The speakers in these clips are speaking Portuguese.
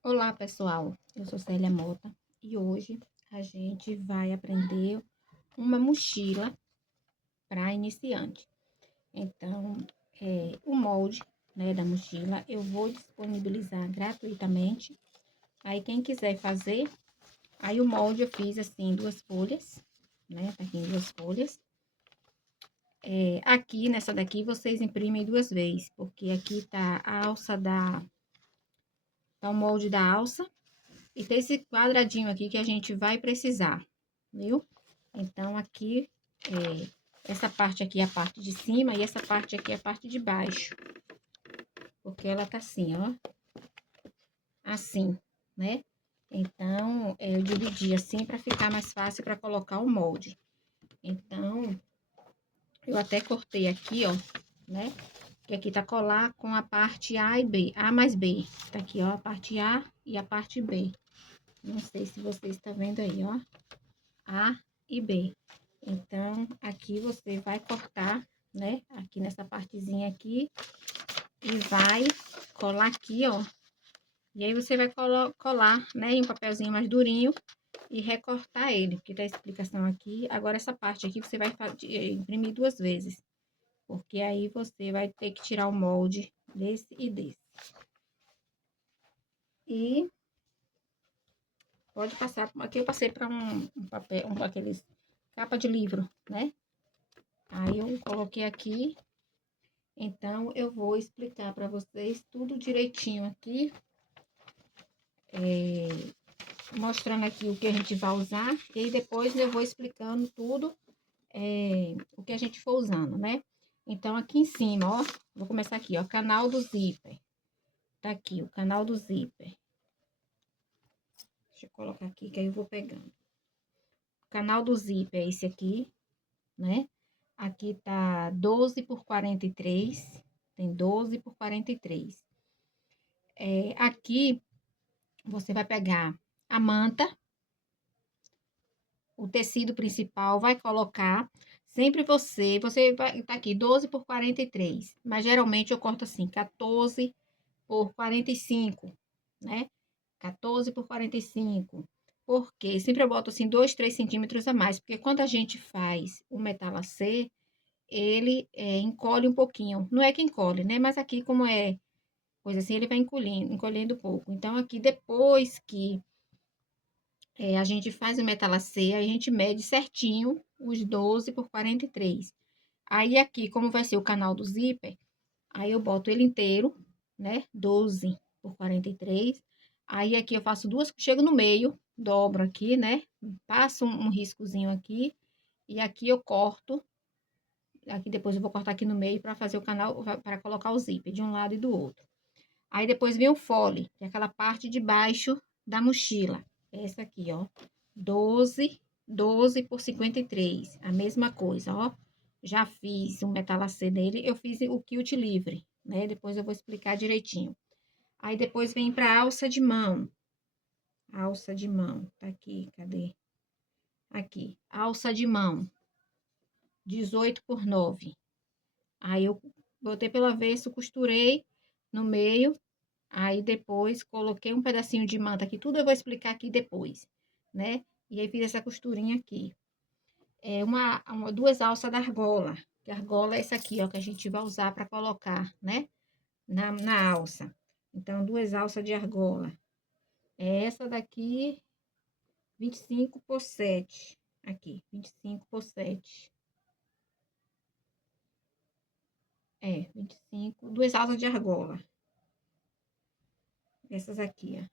Olá, pessoal. Eu sou Célia Mota e hoje a gente vai aprender uma mochila para iniciante. Então, o molde, né, da mochila eu vou disponibilizar gratuitamente. Aí, quem quiser fazer, aí o molde eu fiz assim, 2 folhas, né? Tá aqui em 2 folhas. Aqui nessa daqui vocês imprimem 2 vezes, porque aqui tá a alça tá o molde da alça. E tem esse quadradinho aqui que a gente vai precisar, viu? Então, aqui, essa parte aqui é a parte de cima e essa parte aqui é a parte de baixo. Porque ela tá assim, ó. Assim, né? Então, eu dividi assim para ficar mais fácil para colocar o molde. Então, eu até cortei aqui, ó, né? Que aqui tá colar com a parte A e B, A mais B. Tá aqui, ó, a parte A e a parte B. Não sei se vocês estão vendo aí, ó. A e B. Então, aqui você vai cortar, né? Aqui nessa partezinha aqui. E vai colar aqui, ó. E aí, você vai colar, né? Em um papelzinho mais durinho. E recortar ele, porque tá a explicação aqui. Agora, essa parte aqui você vai imprimir 2 vezes. Porque aí, você vai ter que tirar o molde desse e desse. E pode passar. Aqui eu passei para um papel, aqueles capa de livro, né? Aí, eu coloquei aqui. Então, eu vou explicar para vocês tudo direitinho aqui, mostrando aqui o que a gente vai usar, e aí depois eu vou explicando tudo, o que a gente for usando, né? Então, aqui em cima, ó, vou começar aqui, ó, canal do zíper. Tá aqui, o canal do zíper. Deixa eu colocar aqui, que aí eu vou pegando. O canal do zíper é esse aqui, né? Aqui tá 12 por 43, tem 12 por 43. Aqui, você vai pegar a manta, o tecido principal, vai colocar. Sempre você vai tá aqui 12 por 43, mas geralmente eu corto assim, 14 por 45, né? 14 por 45. Porque sempre eu boto assim 2, 3 centímetros a mais, porque quando a gente faz o metalacê, ele encolhe um pouquinho. Não é que encolhe, né? Mas aqui, como é coisa assim, ele vai encolhendo um pouco. Então, aqui depois que a gente faz o metalacê, a gente mede certinho os 12 por 43. Aí aqui, como vai ser o canal do zíper, aí eu boto ele inteiro, né? 12 por 43. Aí aqui eu faço duas, chego no meio, dobro aqui, né? Passo um riscozinho aqui e aqui eu corto. Aqui depois eu vou cortar aqui no meio para fazer o canal, para colocar o zíper de um lado e do outro. Aí depois vem o fole, que é aquela parte de baixo da mochila. Essa aqui, ó. 12 por 53. A mesma coisa, ó. Já fiz um metalacê nele, eu fiz o quilt livre, né? Depois eu vou explicar direitinho. Aí depois vem para alça de mão. Alça de mão, tá aqui, cadê? Aqui, alça de mão, 18 por 9. Aí eu botei pelo avesso, costurei no meio. Aí depois coloquei um pedacinho de manta aqui, tudo eu vou explicar aqui depois, né? E aí fiz essa costurinha aqui. Duas alças da argola, que a argola é essa aqui, ó, que a gente vai usar para colocar, né? Na alça. Então, 2 alças de argola. É essa daqui, 25 por 7. Aqui, 25 por 7. 25, 2 alças de argola. Essas aqui, ó.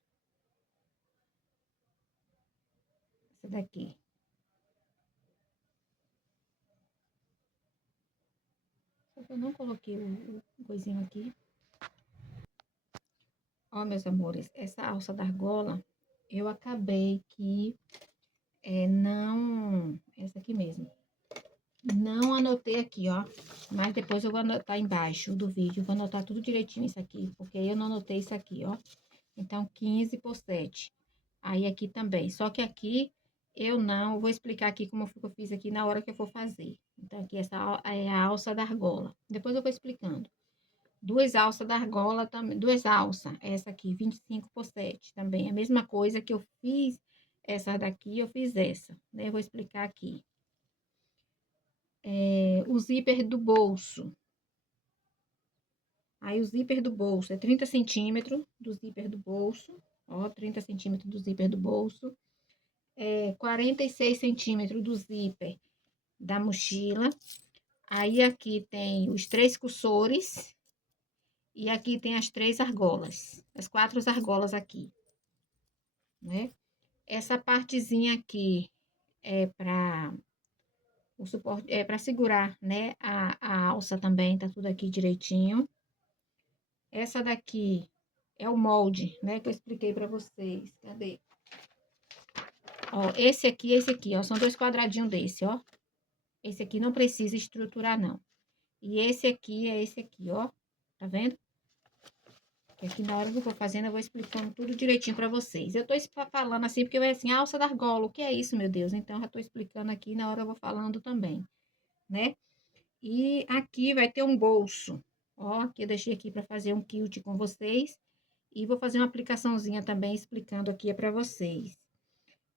Essa daqui. Só que eu não coloquei o coisinho aqui. Ó, meus amores, essa alça da argola, eu acabei que não... Essa aqui mesmo. Não anotei aqui, ó. Mas depois eu vou anotar embaixo do vídeo. Vou anotar tudo direitinho isso aqui. Porque eu não anotei isso aqui, ó. Então, 15 por 7. Aí, aqui também. Só que aqui, eu não... Vou explicar aqui como eu fiz aqui na hora que eu for fazer. Então, aqui, essa é a alça da argola. Depois eu vou explicando. 2 alças da argola também, 2 alças, essa aqui, 25 por 7 também, a mesma coisa que eu fiz essa daqui, eu fiz essa, né? Eu vou explicar aqui. O zíper do bolso. Aí, o zíper do bolso é 30 centímetros do zíper do bolso, ó, 30 centímetros do zíper do bolso. 46 centímetros do zíper da mochila. Aí, aqui tem os 3 cursores. E aqui tem as 3 argolas, as 4 argolas aqui, né? Essa partezinha aqui é para o suporte, é para segurar, né? A alça também, tá tudo aqui direitinho. Essa daqui é o molde, né? Que eu expliquei para vocês. Cadê? Ó, esse aqui, ó, são 2 quadradinhos desse, ó. Esse aqui não precisa estruturar, não. E esse aqui é esse aqui, ó. Tá vendo? Que aqui na hora que eu for fazendo, eu vou explicando tudo direitinho pra vocês. Eu tô falando assim, porque vai assim, alça da argola, o que é isso, meu Deus? Então, já tô explicando aqui, na hora eu vou falando também, né? E aqui vai ter um bolso, ó, que eu deixei aqui pra fazer um quilt com vocês. E vou fazer uma aplicaçãozinha também, explicando aqui pra vocês.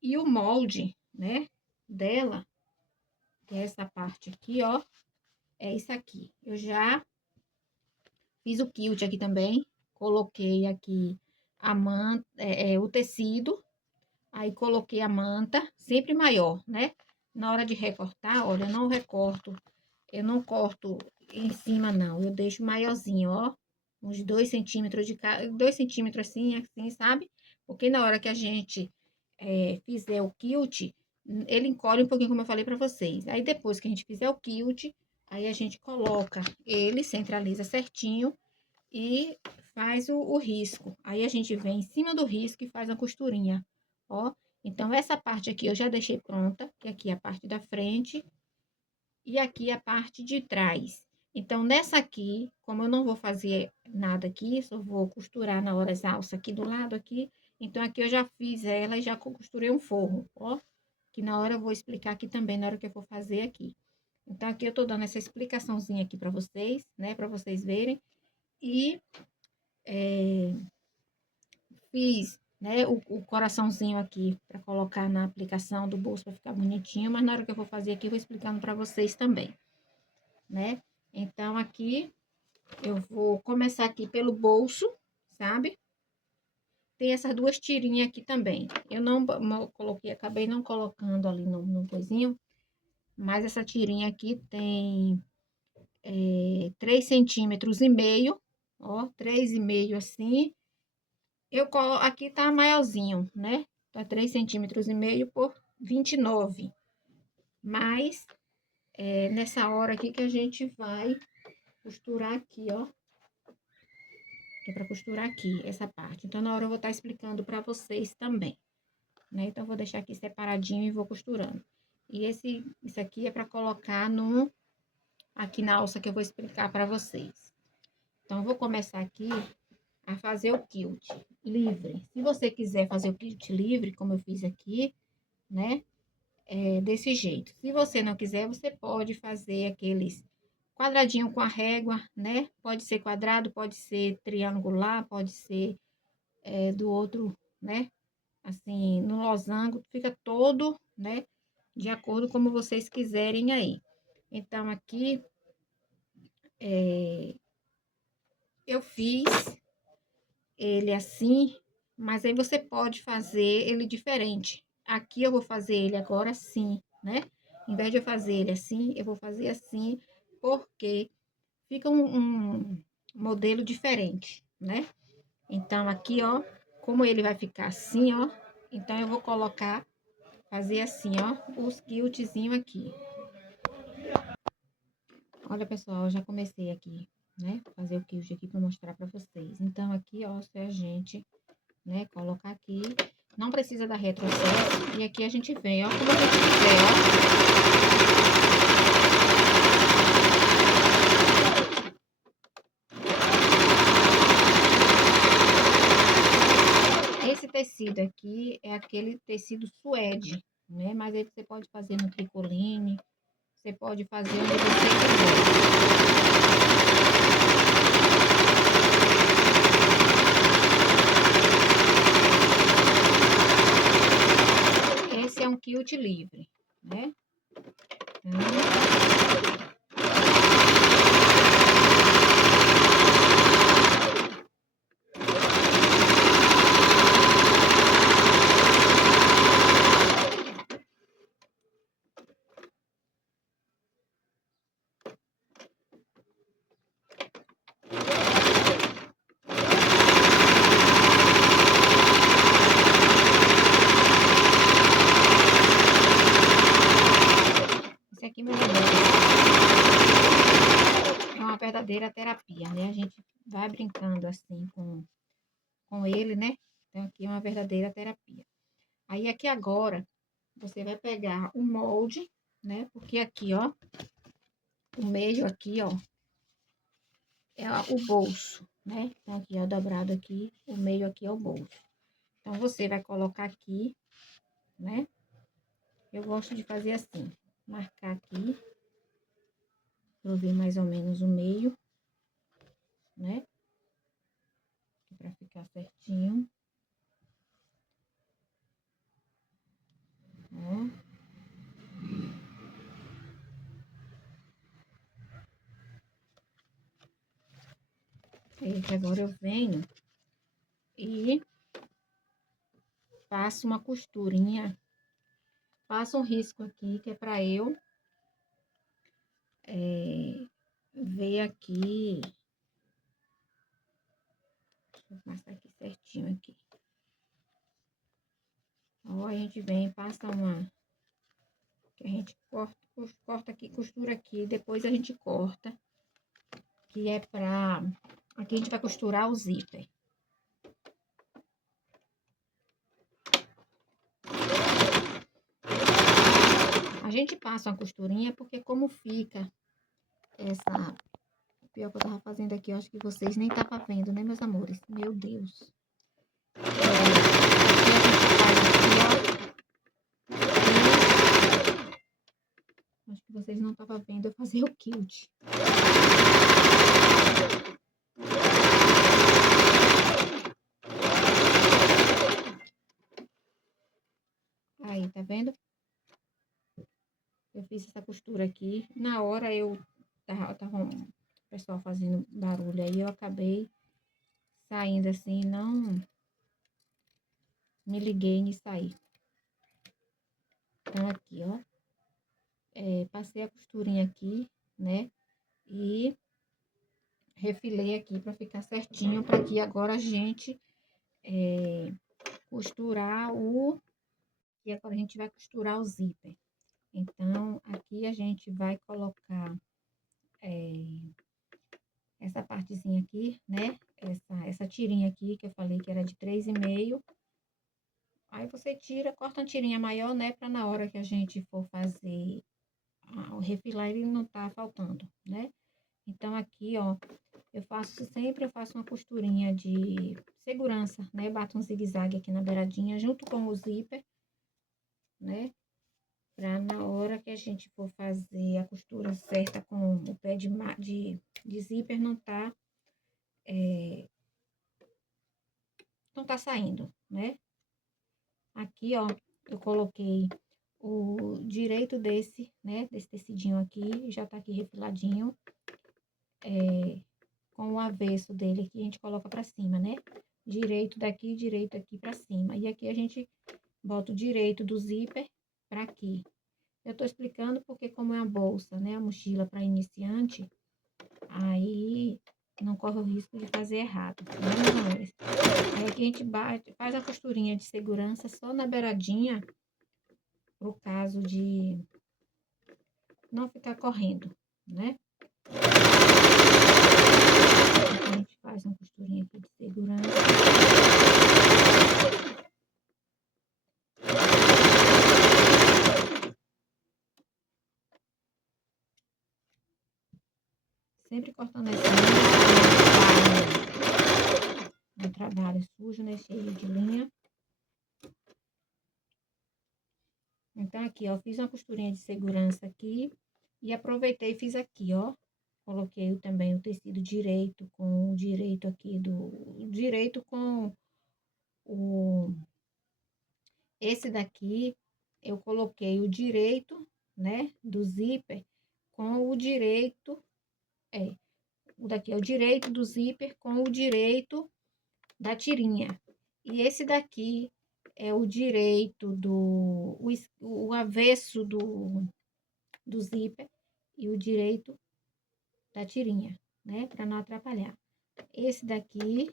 E o molde, né, dela, que é essa parte aqui, ó, é isso aqui. Eu já fiz o quilt aqui também, coloquei aqui a manta, o tecido, aí coloquei a manta, sempre maior, né? Na hora de recortar, olha, eu não recorto, eu não corto em cima, não, eu deixo maiorzinho, ó, uns 2 centímetros de cada, 2 centímetros assim, sabe? Porque na hora que a gente fizer o quilt, ele encolhe um pouquinho, como eu falei pra vocês. Aí depois que a gente fizer o quilt, aí a gente coloca ele, centraliza certinho, e faz o risco. Aí a gente vem em cima do risco e faz a costurinha, ó. Então, essa parte aqui eu já deixei pronta, que aqui é a parte da frente e aqui a parte de trás. Então, nessa aqui, como eu não vou fazer nada aqui, só vou costurar na hora as alças aqui do lado aqui, então aqui eu já fiz ela e já costurei um forro, ó. Que na hora eu vou explicar aqui também, na hora que eu for fazer aqui. Então, aqui eu tô dando essa explicaçãozinha aqui pra vocês, né, pra vocês verem. E fiz, né, o coraçãozinho aqui para colocar na aplicação do bolso para ficar bonitinho, mas na hora que eu vou fazer aqui, eu vou explicando para vocês também, né? Então, aqui, eu vou começar aqui pelo bolso, sabe? Tem essas 2 tirinhas aqui também. Eu não coloquei, acabei não colocando ali no coisinho, mas essa tirinha aqui tem 3,5 centímetros, ó, 3,5 assim. Eu coloco, aqui tá maiorzinho, né? Tá 3,5 centímetros por 29. Mas, nessa hora aqui que a gente vai costurar aqui, ó. Que é pra costurar aqui, essa parte. Então, na hora eu vou estar explicando pra vocês também, né? Então, eu vou deixar aqui separadinho e vou costurando. E isso aqui é pra colocar aqui na alça que eu vou explicar pra vocês. Então, eu vou começar aqui a fazer o quilt livre. Se você quiser fazer o quilt livre, como eu fiz aqui, né? Desse jeito. Se você não quiser, você pode fazer aqueles quadradinho com a régua, né? Pode ser quadrado, pode ser triangular, pode ser do outro, né? Assim, no losango, fica todo, né? De acordo como vocês quiserem aí. Então, aqui, eu fiz ele assim, mas aí você pode fazer ele diferente. Aqui eu vou fazer ele agora assim, né? Em vez de eu fazer ele assim, eu vou fazer assim, porque fica um modelo diferente, né? Então, aqui, ó, como ele vai ficar assim, ó, então eu vou colocar, fazer assim, ó, os quiltzinhos aqui. Olha, pessoal, eu já comecei aqui, né? Fazer o quilt aqui para mostrar para vocês. Então, aqui, ó, se a gente, né, colocar aqui, não precisa dar retrocesso, e aqui a gente vem, ó, como a gente quiser, ó. Esse tecido aqui é aquele tecido suede, né? Mas aí você pode fazer no tricoline, você pode fazer onde você quiser. quilt livre, né? Esse aqui, meus amores, é uma verdadeira terapia, né? A gente vai brincando assim com ele, né? Então, aqui é uma verdadeira terapia. Aí, aqui agora, você vai pegar o molde, né? Porque aqui, ó, o meio aqui, ó, é o bolso, né? Então, aqui, ó, dobrado aqui, o meio aqui é o bolso. Então, você vai colocar aqui, né? Eu gosto de fazer assim, marcar aqui, pra eu ver mais ou menos o meio, né? Pra ficar certinho. Ó. E agora eu venho e faço uma costurinha, faço um risco aqui, que é pra eu ver aqui. Deixa eu passar aqui certinho aqui. Ó, a gente vem, passa uma... Que a gente corta aqui, costura aqui, depois a gente corta. Que é pra... Aqui a gente vai costurar o zíper. A gente passa uma costurinha, porque como fica essa... O pior que eu tava fazendo aqui, eu acho que vocês nem estavam vendo, né, meus amores? Meu Deus. Acho que vocês não estavam vendo eu fazer o quilt. Aí, tá vendo? Eu fiz essa costura aqui. Na hora eu tava o pessoal fazendo barulho aí, eu acabei saindo assim, não me liguei nisso aí. Então, aqui, ó. Passei a costurinha aqui, né? E refilei aqui pra ficar certinho, pra que agora a gente costurar o... E agora a gente vai costurar o zíper. Então, aqui a gente vai colocar essa partezinha aqui, né? Essa tirinha aqui, que eu falei que era de 3,5. Aí você tira, corta uma tirinha maior, né? Pra na hora que a gente for fazer o refilar, ele não tá faltando, né? Então, aqui, ó, eu faço uma costurinha de segurança, né? Bato um zigue-zague aqui na beiradinha, junto com o zíper, né? Pra na hora que a gente for fazer a costura certa com o pé de zíper, não tá saindo, né? Aqui, ó, eu coloquei o direito desse, né? Desse tecidinho aqui, já tá aqui refiladinho. Com o avesso dele aqui, a gente coloca pra cima, né? Direito daqui, direito aqui pra cima. E aqui a gente bota o direito do zíper pra aqui. Eu tô explicando porque como é a bolsa, né? A mochila pra iniciante, aí não corre o risco de fazer errado, né, meus amores? Aí aqui a gente faz a costurinha de segurança só na beiradinha, pro caso de não ficar correndo, né? Aqui a gente faz uma costurinha aqui de segurança. Sempre cortando esse no trabalho sujo, né? Cheio de linha. Então, aqui, ó, fiz uma costurinha de segurança aqui e aproveitei e fiz aqui, ó. Coloquei também o tecido direito com o direito aqui direito com esse daqui eu coloquei o direito, né, do zíper com o direito, o daqui é o direito do zíper com o direito da tirinha. E esse daqui é o direito o avesso do zíper e o direito da tirinha, né, para não atrapalhar. Esse daqui,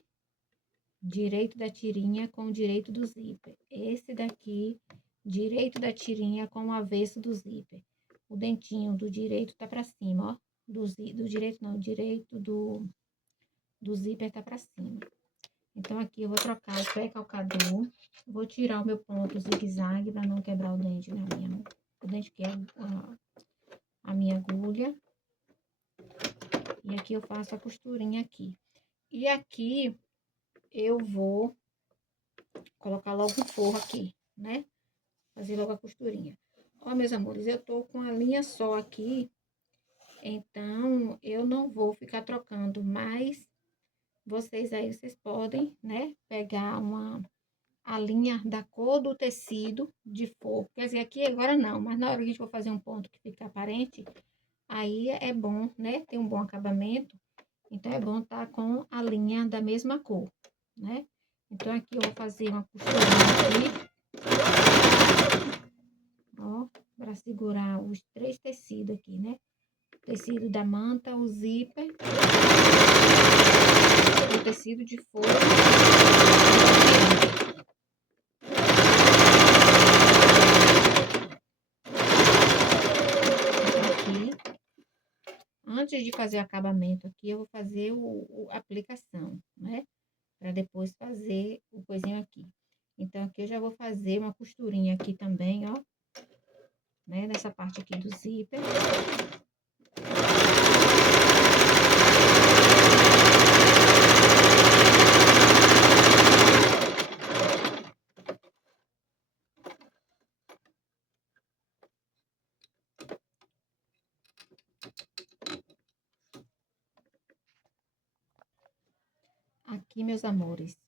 direito da tirinha com o direito do zíper. Esse daqui, direito da tirinha com o avesso do zíper. O dentinho do direito tá para cima, ó. Do direito não, direito do zíper tá para cima. Então, aqui eu vou trocar o pé calcador, vou tirar o meu ponto zigue-zague para não quebrar o dente o dente que é a minha agulha. E aqui eu faço a costurinha aqui. E aqui eu vou colocar logo o forro aqui, né? Fazer logo a costurinha. Ó, meus amores, eu tô com a linha só aqui, então eu não vou ficar trocando, mas vocês aí, vocês podem, né, pegar a linha da cor do tecido de forro. Quer dizer, aqui agora não, mas na hora que a gente for fazer um ponto que fica aparente, aí é bom, né, ter um bom acabamento. Então, é bom estar com a linha da mesma cor, né? Então, aqui eu vou fazer uma costurinha aqui, ó, para segurar os 3 tecidos aqui, né? O tecido da manta, o zíper, o tecido de forro. Aqui, antes de fazer o acabamento aqui, eu vou fazer a aplicação, né? Para depois fazer o coisinho aqui. Então, aqui eu já vou fazer uma costurinha aqui também, ó, né? Nessa parte aqui do zíper. Aqui, meus amores,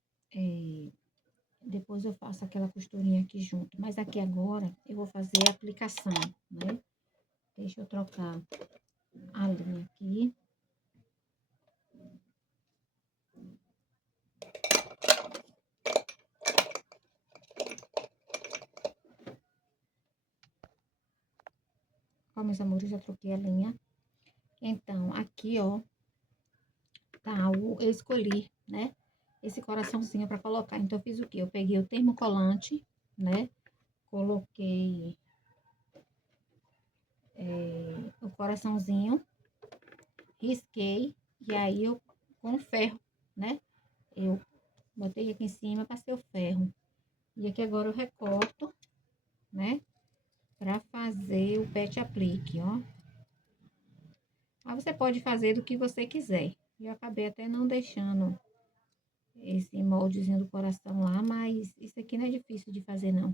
depois eu faço aquela costurinha aqui junto. Mas aqui agora eu vou fazer a aplicação, né? Deixa eu trocar a linha aqui. Ó, meus amores, já troquei a linha. Então, aqui, ó, tá, eu escolhi, né? Esse coraçãozinho para colocar. Então, eu fiz o quê? Eu peguei o termocolante, né? Coloquei o coraçãozinho, risquei, e aí eu, com o ferro, né? Eu botei aqui em cima, passei o ferro. E aqui agora eu recorto, né? Pra fazer o pet aplique, ó. Aí você pode fazer do que você quiser. Eu acabei até não deixando esse moldezinho do coração lá, mas isso aqui não é difícil de fazer, não.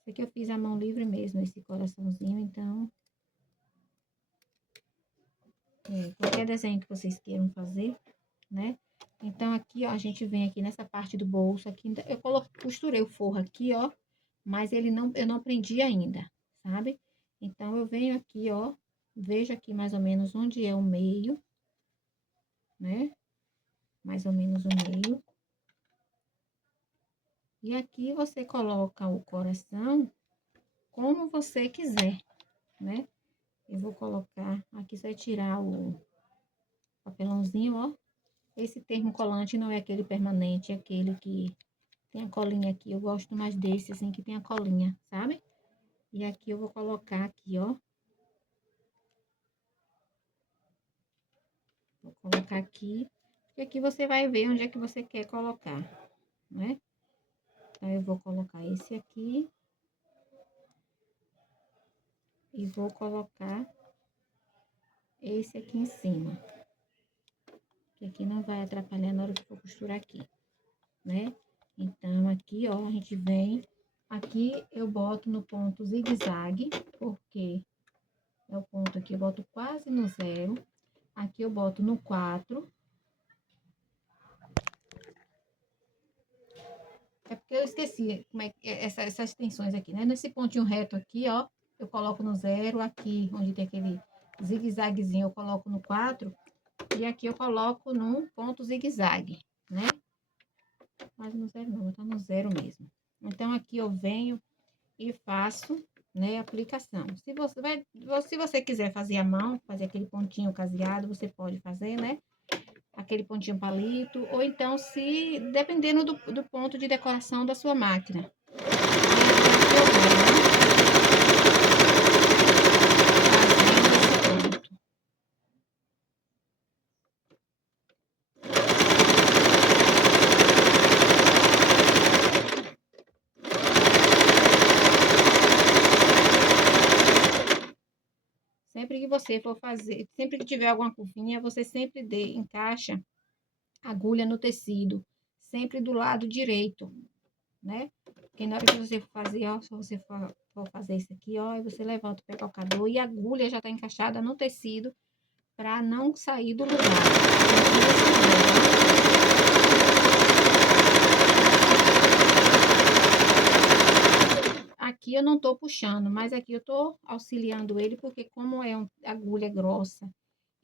Isso aqui eu fiz à mão livre mesmo, esse coraçãozinho, então... qualquer desenho que vocês queiram fazer, né? Então, aqui, ó, a gente vem aqui nessa parte do bolso, aqui, eu costurei o forro aqui, ó, mas eu não prendi ainda, sabe? Então, eu venho aqui, ó, vejo aqui mais ou menos onde é o meio, né? Mais ou menos o meio. E aqui você coloca o coração como você quiser, né? Eu vou colocar, aqui você vai tirar o papelãozinho, ó. Esse termocolante não é aquele permanente, é aquele que tem a colinha aqui. Eu gosto mais desse, assim, que tem a colinha, sabe? E aqui eu vou colocar aqui, ó. Vou colocar aqui. E aqui você vai ver onde é que você quer colocar, né? Então, eu vou colocar esse aqui. E vou colocar esse aqui em cima. Que aqui não vai atrapalhar na hora que for costurar aqui, né? Então, aqui, ó, a gente vem... Aqui eu boto no ponto zigue-zague, porque é o ponto aqui, eu boto quase no 0. Aqui eu boto no 4. É porque eu esqueci como é que essas tensões aqui, né? Nesse pontinho reto aqui, ó, eu coloco no 0, aqui onde tem aquele zigue-zaguezinho eu coloco no 4 e aqui eu coloco no ponto zigue-zague, né? Mas no 0 não, tá no 0 mesmo. Então aqui eu venho e faço, né, aplicação. Se você quiser fazer à mão, fazer aquele pontinho caseado, você pode fazer, né? Aquele pontinho palito, ou então se dependendo do ponto de decoração da sua máquina. Sempre que você for fazer, sempre que tiver alguma curvinha, você sempre encaixa a agulha no tecido, sempre do lado direito, né? Porque na hora que você for fazer, ó, se você for fazer isso aqui, ó, aí você levanta o pecalcador e a agulha já tá encaixada no tecido para não sair do lugar. Aqui eu não tô puxando, mas aqui eu tô auxiliando ele, porque como é uma agulha grossa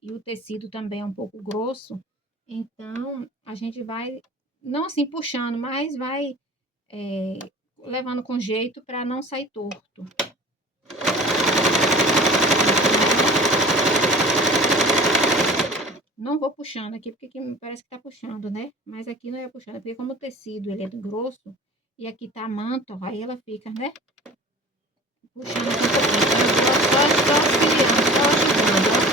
e o tecido também é um pouco grosso, então a gente vai, não assim puxando, mas vai levando com jeito para não sair torto. Não vou puxando aqui, porque aqui parece que tá puxando, né? Mas aqui não é puxando, porque como o tecido ele é grosso e aqui tá manto, aí ela fica, né? Puxando aqui um pouquinho. Então, só auxiliando, só ajudando, ó.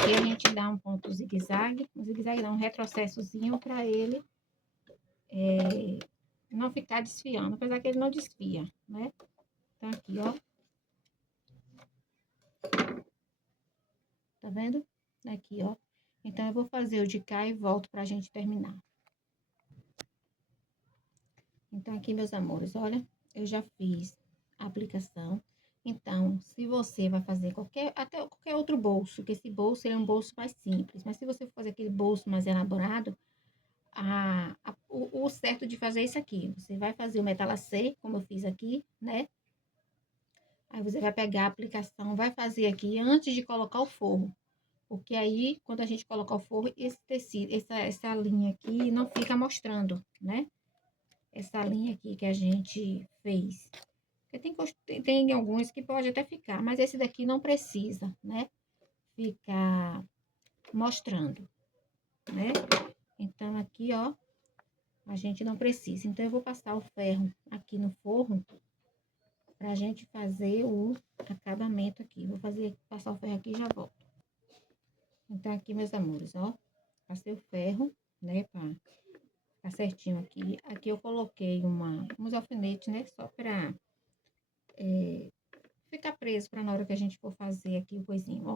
Aqui a gente dá um ponto zigue-zague, dá um retrocessozinho para ele não ficar desfiando, apesar que ele não desfia, né? Então aqui, ó. Tá vendo? Aqui, ó. Então eu vou fazer o de cá e volto pra gente terminar. Então aqui, meus amores, olha, eu já fiz a aplicação. Então, se você vai fazer até qualquer outro bolso, que esse bolso ele é um bolso mais simples, mas se você for fazer aquele bolso mais elaborado, o certo de fazer é isso aqui. Você vai fazer o metalacê, como eu fiz aqui, né? Aí você vai pegar a aplicação, vai fazer aqui antes de colocar o forro. Porque aí, quando a gente colocar o forro, esse tecido, essa linha aqui não fica mostrando, né? Essa linha aqui que a gente fez. Porque tem alguns que pode até ficar, mas esse daqui não precisa, né? Ficar mostrando, né? Então, aqui, ó, a gente não precisa. Então, eu vou passar o ferro aqui no forro pra gente fazer o acabamento aqui. Vou passar o ferro aqui e já volto. Então, aqui, meus amores, ó, passei o ferro, né, pra ficar certinho aqui. Aqui eu coloquei uns alfinetes, né, só pra ficar preso pra na hora que a gente for fazer aqui o coisinho, ó.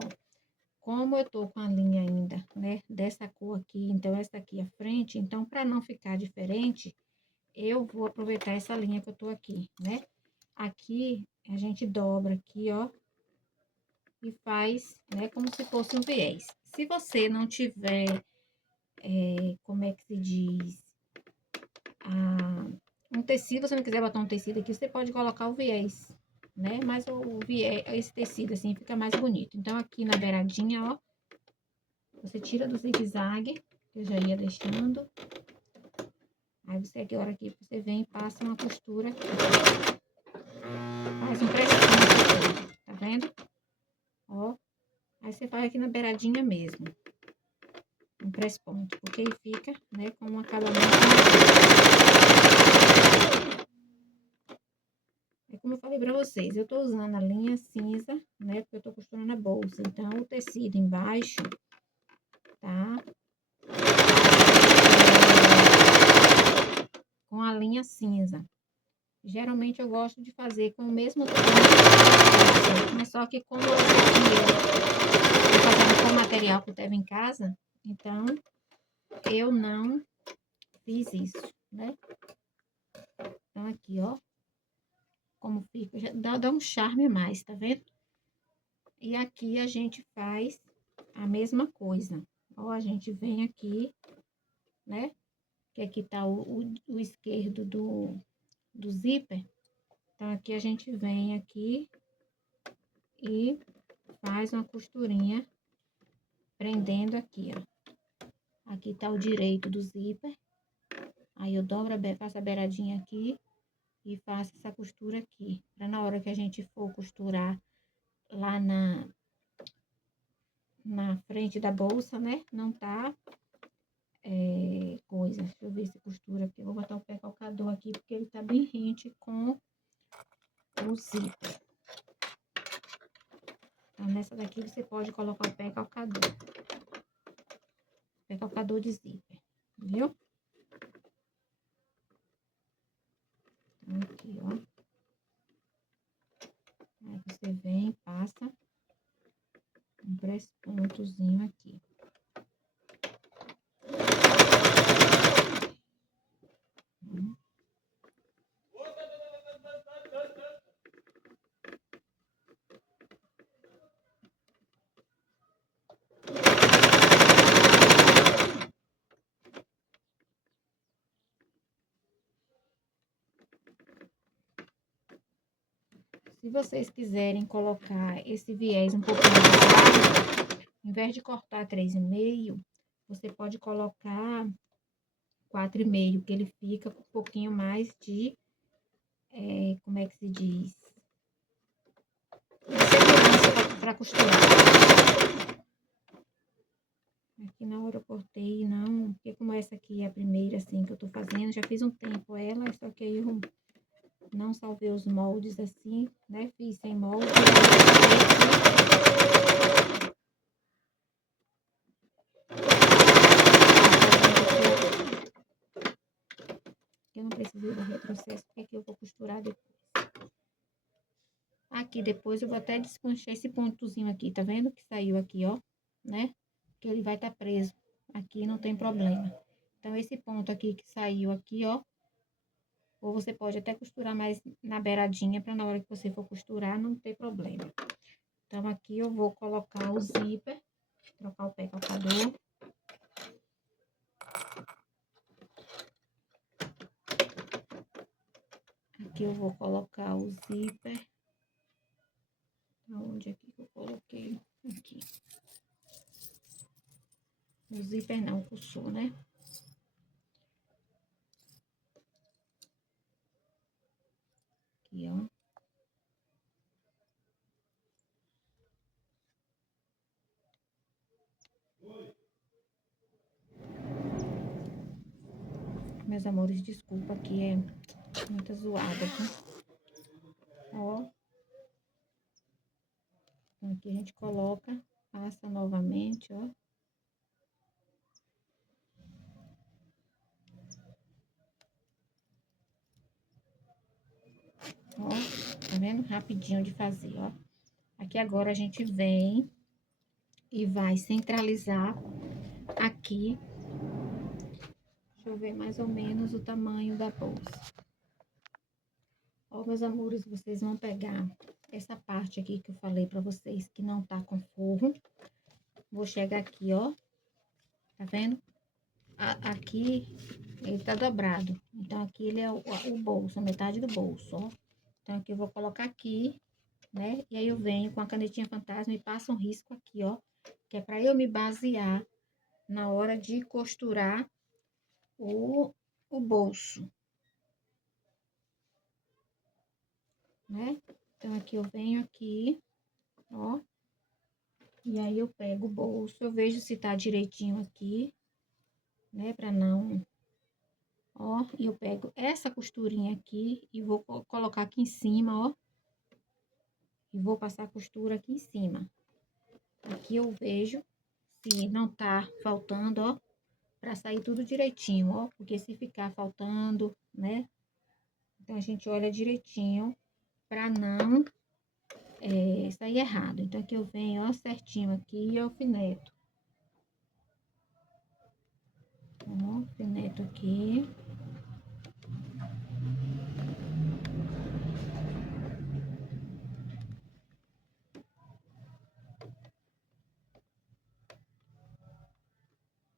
Como eu tô com a linha ainda, né, dessa cor aqui, então essa aqui à frente, então pra não ficar diferente, eu vou aproveitar essa linha que eu tô aqui, né. Aqui, a gente dobra aqui, ó, e faz, né, como se fosse um viés. Se você não tiver, como é que se diz, um tecido, se você não quiser botar um tecido aqui, você pode colocar o viés, né? Mas o viés, esse tecido assim, fica mais bonito. Então, aqui na beiradinha, ó, você tira do zigue-zague, que eu já ia deixando. Aí, você agora aqui, você vem e passa uma costura aqui. Faz um pressinho aqui, tá vendo? Ó. Aí, você faz aqui na beiradinha mesmo. Um press point, porque aí fica, né, com um acabamento. É como eu falei pra vocês, eu tô usando a linha cinza, né, porque eu tô costurando a bolsa. Então, o tecido embaixo, tá? Com a linha cinza. Geralmente, eu gosto de fazer com o mesmo tom, mas só que como eu tô fazendo com o material que eu tava em casa, Então, eu não fiz isso, né? Então, aqui, ó, como fica, já dá um charme a mais, tá vendo? E aqui a gente faz a mesma coisa. Ó, a gente vem aqui, né? Que aqui tá o esquerdo do zíper. Então, aqui a gente vem aqui e faz uma costurinha prendendo aqui, ó. Aqui tá o direito do zíper. Aí eu dobro, faço a beiradinha aqui e faço essa costura aqui. Pra na hora que a gente for costurar lá na frente da bolsa, né? Não tá coisa. Deixa eu ver se costura aqui. Eu vou botar o pé calcador aqui, porque ele tá bem rente com o zíper. Então, nessa daqui você pode colocar o pé calcador. Pé calcador de zíper, viu? Então, aqui, ó. Aí você vem e passa um pontozinho aqui. Se vocês quiserem colocar esse viés um pouquinho mais largo, em vez de cortar 3,5, você pode colocar 4,5, que ele fica com um pouquinho mais de, como é que se diz? Segurança para costurar. Aqui na hora eu cortei, não, porque como essa aqui é a primeira, assim, que eu tô fazendo, já fiz um tempo ela, só que aí eu não salvei os moldes assim, né? Fiz sem molde. Eu não precisei do retrocesso, porque aqui eu vou costurar depois. Aqui depois eu vou até desmanchar esse pontozinho aqui, tá vendo? Que saiu aqui, ó, né? Que ele vai estar preso. Aqui não tem problema. Então, esse ponto aqui que saiu aqui, ó. Ou você pode até costurar mais na beiradinha, pra na hora que você for costurar, não ter problema. Então, aqui eu vou colocar o zíper, trocar o pé calcador. Aqui eu vou colocar o zíper. Onde aqui que eu coloquei? Aqui. O zíper não, puxou, né? Aqui, ó. Meus amores, desculpa aqui, é muita zoada, tá? Ó. Então, aqui a gente coloca, passa novamente, ó. Ó, tá vendo? Rapidinho de fazer, ó. Aqui agora a gente vem e vai centralizar aqui. Deixa eu ver mais ou menos o tamanho da bolsa. Ó, meus amores, vocês vão pegar essa parte aqui que eu falei pra vocês que não tá com forro. Vou chegar aqui, ó. Tá vendo? Aqui ele tá dobrado. Então, aqui ele é o bolso, a metade do bolso, ó. Então, aqui eu vou colocar aqui, né? E aí eu venho com a canetinha fantasma e passo um risco aqui, ó. Que é pra eu me basear na hora de costurar o bolso, né? Então, aqui eu venho aqui, ó. E aí eu pego o bolso, eu vejo se tá direitinho aqui, né? Pra não... Ó, e eu pego essa costurinha aqui e vou colocar aqui em cima, ó. E vou passar a costura aqui em cima. Aqui eu vejo se não tá faltando, ó, pra sair tudo direitinho, ó. Porque se ficar faltando, né? Então, a gente olha direitinho pra não sair errado. Então, aqui eu venho, ó, certinho aqui e alfineto. alfineto aqui.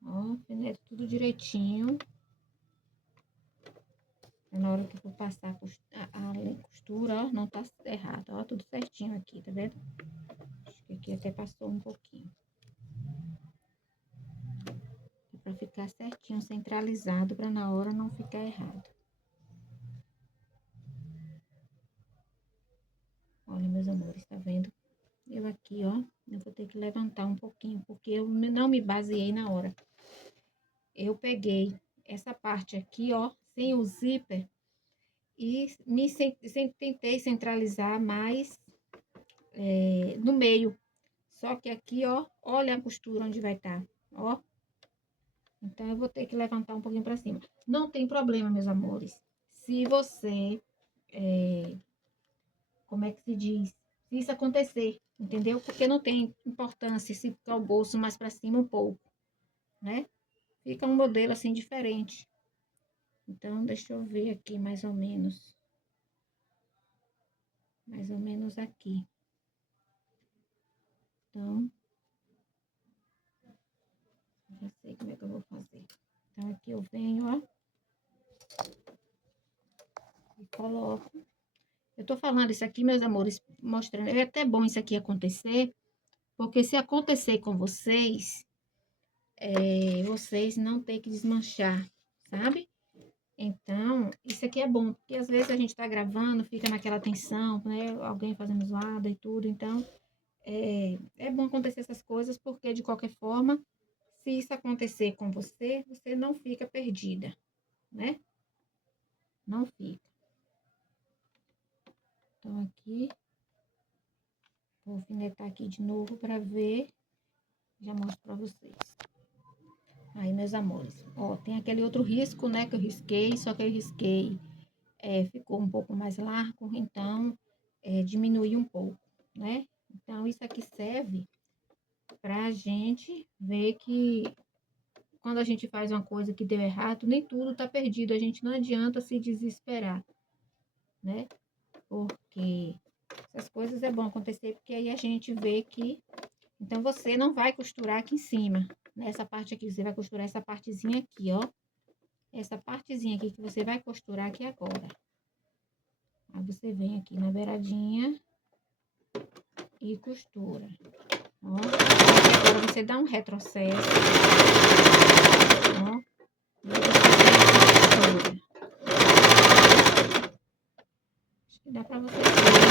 Ó, alfineto tudo direitinho. Na hora que eu for passar a costura, ó, não tá errado, ó, tudo certinho aqui, tá vendo? Acho que aqui até passou um pouquinho. Pra ficar certinho, centralizado, pra na hora não ficar errado. Olha, meus amores, tá vendo? Eu aqui, ó, eu vou ter que levantar um pouquinho, porque eu não me baseei na hora. Eu peguei essa parte aqui, ó, sem o zíper, e tentei centralizar mais no meio. Só que aqui, ó, olha a costura onde vai estar, ó. Então, eu vou ter que levantar um pouquinho pra cima. Não tem problema, meus amores. Se você, como é que se diz? Se isso acontecer, entendeu? Porque não tem importância se ficar o bolso mais pra cima um pouco, né? Fica um modelo assim diferente. Então, deixa eu ver aqui mais ou menos. Mais ou menos aqui. Então, já sei como é que eu vou fazer. Então, aqui eu venho, ó. E coloco. Eu tô falando isso aqui, meus amores, mostrando. É até bom isso aqui acontecer, porque se acontecer com vocês, vocês não tem que desmanchar, sabe? Então, isso aqui é bom, porque às vezes a gente tá gravando, fica naquela tensão, né? Alguém fazendo zoada e tudo. Então, é bom acontecer essas coisas, porque de qualquer forma, se isso acontecer com você, você não fica perdida, né? Não fica. Então, aqui, vou alfinetar aqui de novo para ver. Já mostro para vocês. Aí, meus amores, ó, tem aquele outro risco, né, que eu risquei, só que eu risquei, ficou um pouco mais largo, então, diminui um pouco, né? Então, isso aqui serve pra gente ver que quando a gente faz uma coisa que deu errado, nem tudo tá perdido, a gente não adianta se desesperar, né? Porque essas coisas é bom acontecer, porque aí a gente vê que... Então, você não vai costurar aqui em cima, nessa parte aqui, você vai costurar essa partezinha aqui, ó. Essa partezinha aqui que você vai costurar aqui agora. Aí, você vem aqui na beiradinha e costura, ó. Agora, você dá um retrocesso, ó. E você costura. Acho que dá pra você ver.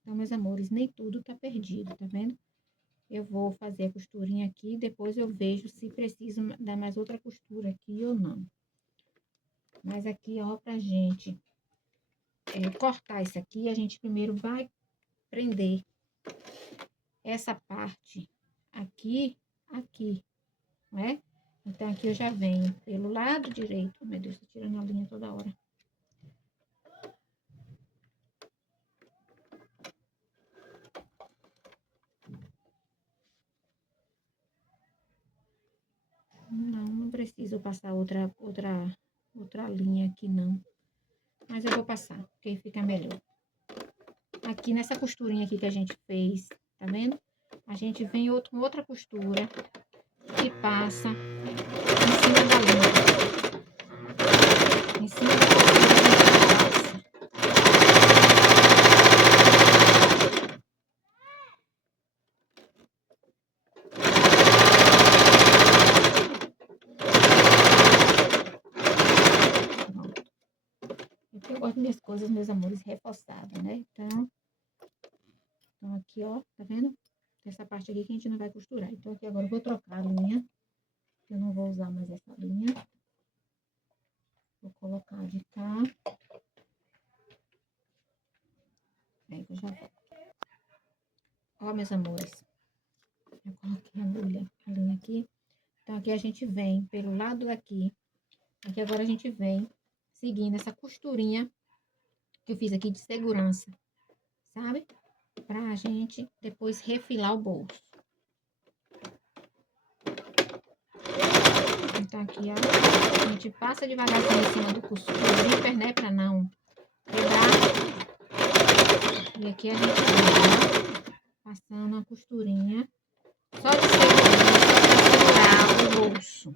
Então, meus amores, nem tudo tá perdido, tá vendo? Eu vou fazer a costurinha aqui, depois eu vejo se preciso dar mais outra costura aqui ou não. Mas aqui, ó, pra gente cortar isso aqui, a gente primeiro vai prender essa parte aqui, né? Então, aqui eu já venho pelo lado direito. Meu Deus, tô tirando a linha toda hora. Não preciso passar outra linha aqui, não. Mas eu vou passar, porque fica melhor. Aqui nessa costurinha aqui que a gente fez, tá vendo? A gente vem com outra costura e passa em cima da linha. Em cima da costura a gente passa. Porque eu gosto minhas coisas, meus amores, reforçadas, né? Então, aqui, ó, tá vendo? Essa parte aqui que a gente não vai costurar. Então, aqui agora eu vou trocar a linha. Eu não vou usar mais essa linha. Vou colocar de cá. Aí, eu já volto. Ó, meus amores. Eu coloquei a linha aqui. Então, aqui a gente vem pelo lado daqui. Aqui agora a gente vem seguindo essa costurinha que eu fiz aqui de segurança, sabe? Pra gente depois refilar o bolso. Então, aqui, ó, a gente passa devagarzinho em cima do zíper, né? Pra não quebrar. E aqui a gente vai passando uma costurinha só de segurar o bolso.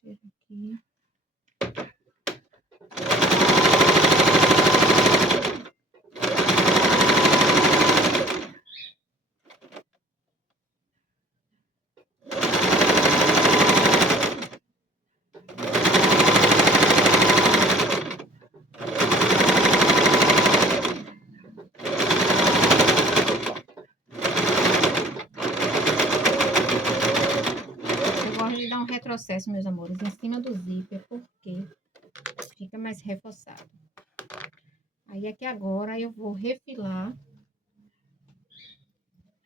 Tira aqui. Dar um retrocesso, meus amores, em cima do zíper, porque fica mais reforçado. Aí aqui agora eu vou refilar,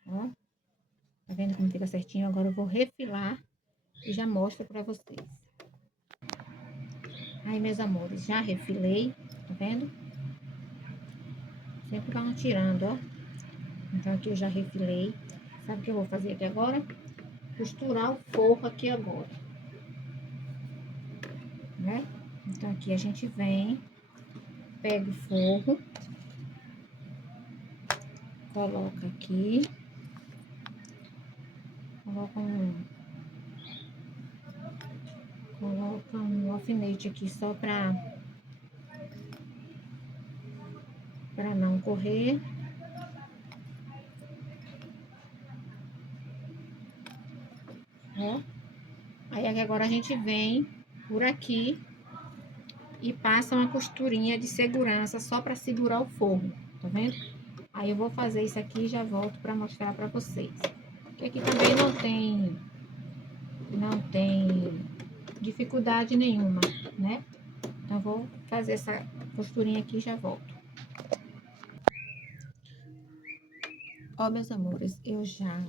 ó, tá vendo como fica certinho? Agora eu vou refilar e já mostro pra vocês. Aí, meus amores, já refilei, tá vendo? Sempre vão tirando, ó. Então aqui eu já refilei. Sabe o que eu vou fazer aqui agora? Costurar o forro aqui agora, né? Então aqui a gente vem, pega o forro, coloca aqui, coloca um alfinete aqui só pra não correr. Ó. Aí agora a gente vem por aqui e passa uma costurinha de segurança só pra segurar o forro, tá vendo? Aí eu vou fazer isso aqui e já volto pra mostrar pra vocês. Porque aqui também não tem dificuldade nenhuma, né? Então, vou fazer essa costurinha aqui e já volto. Ó, meus amores, eu já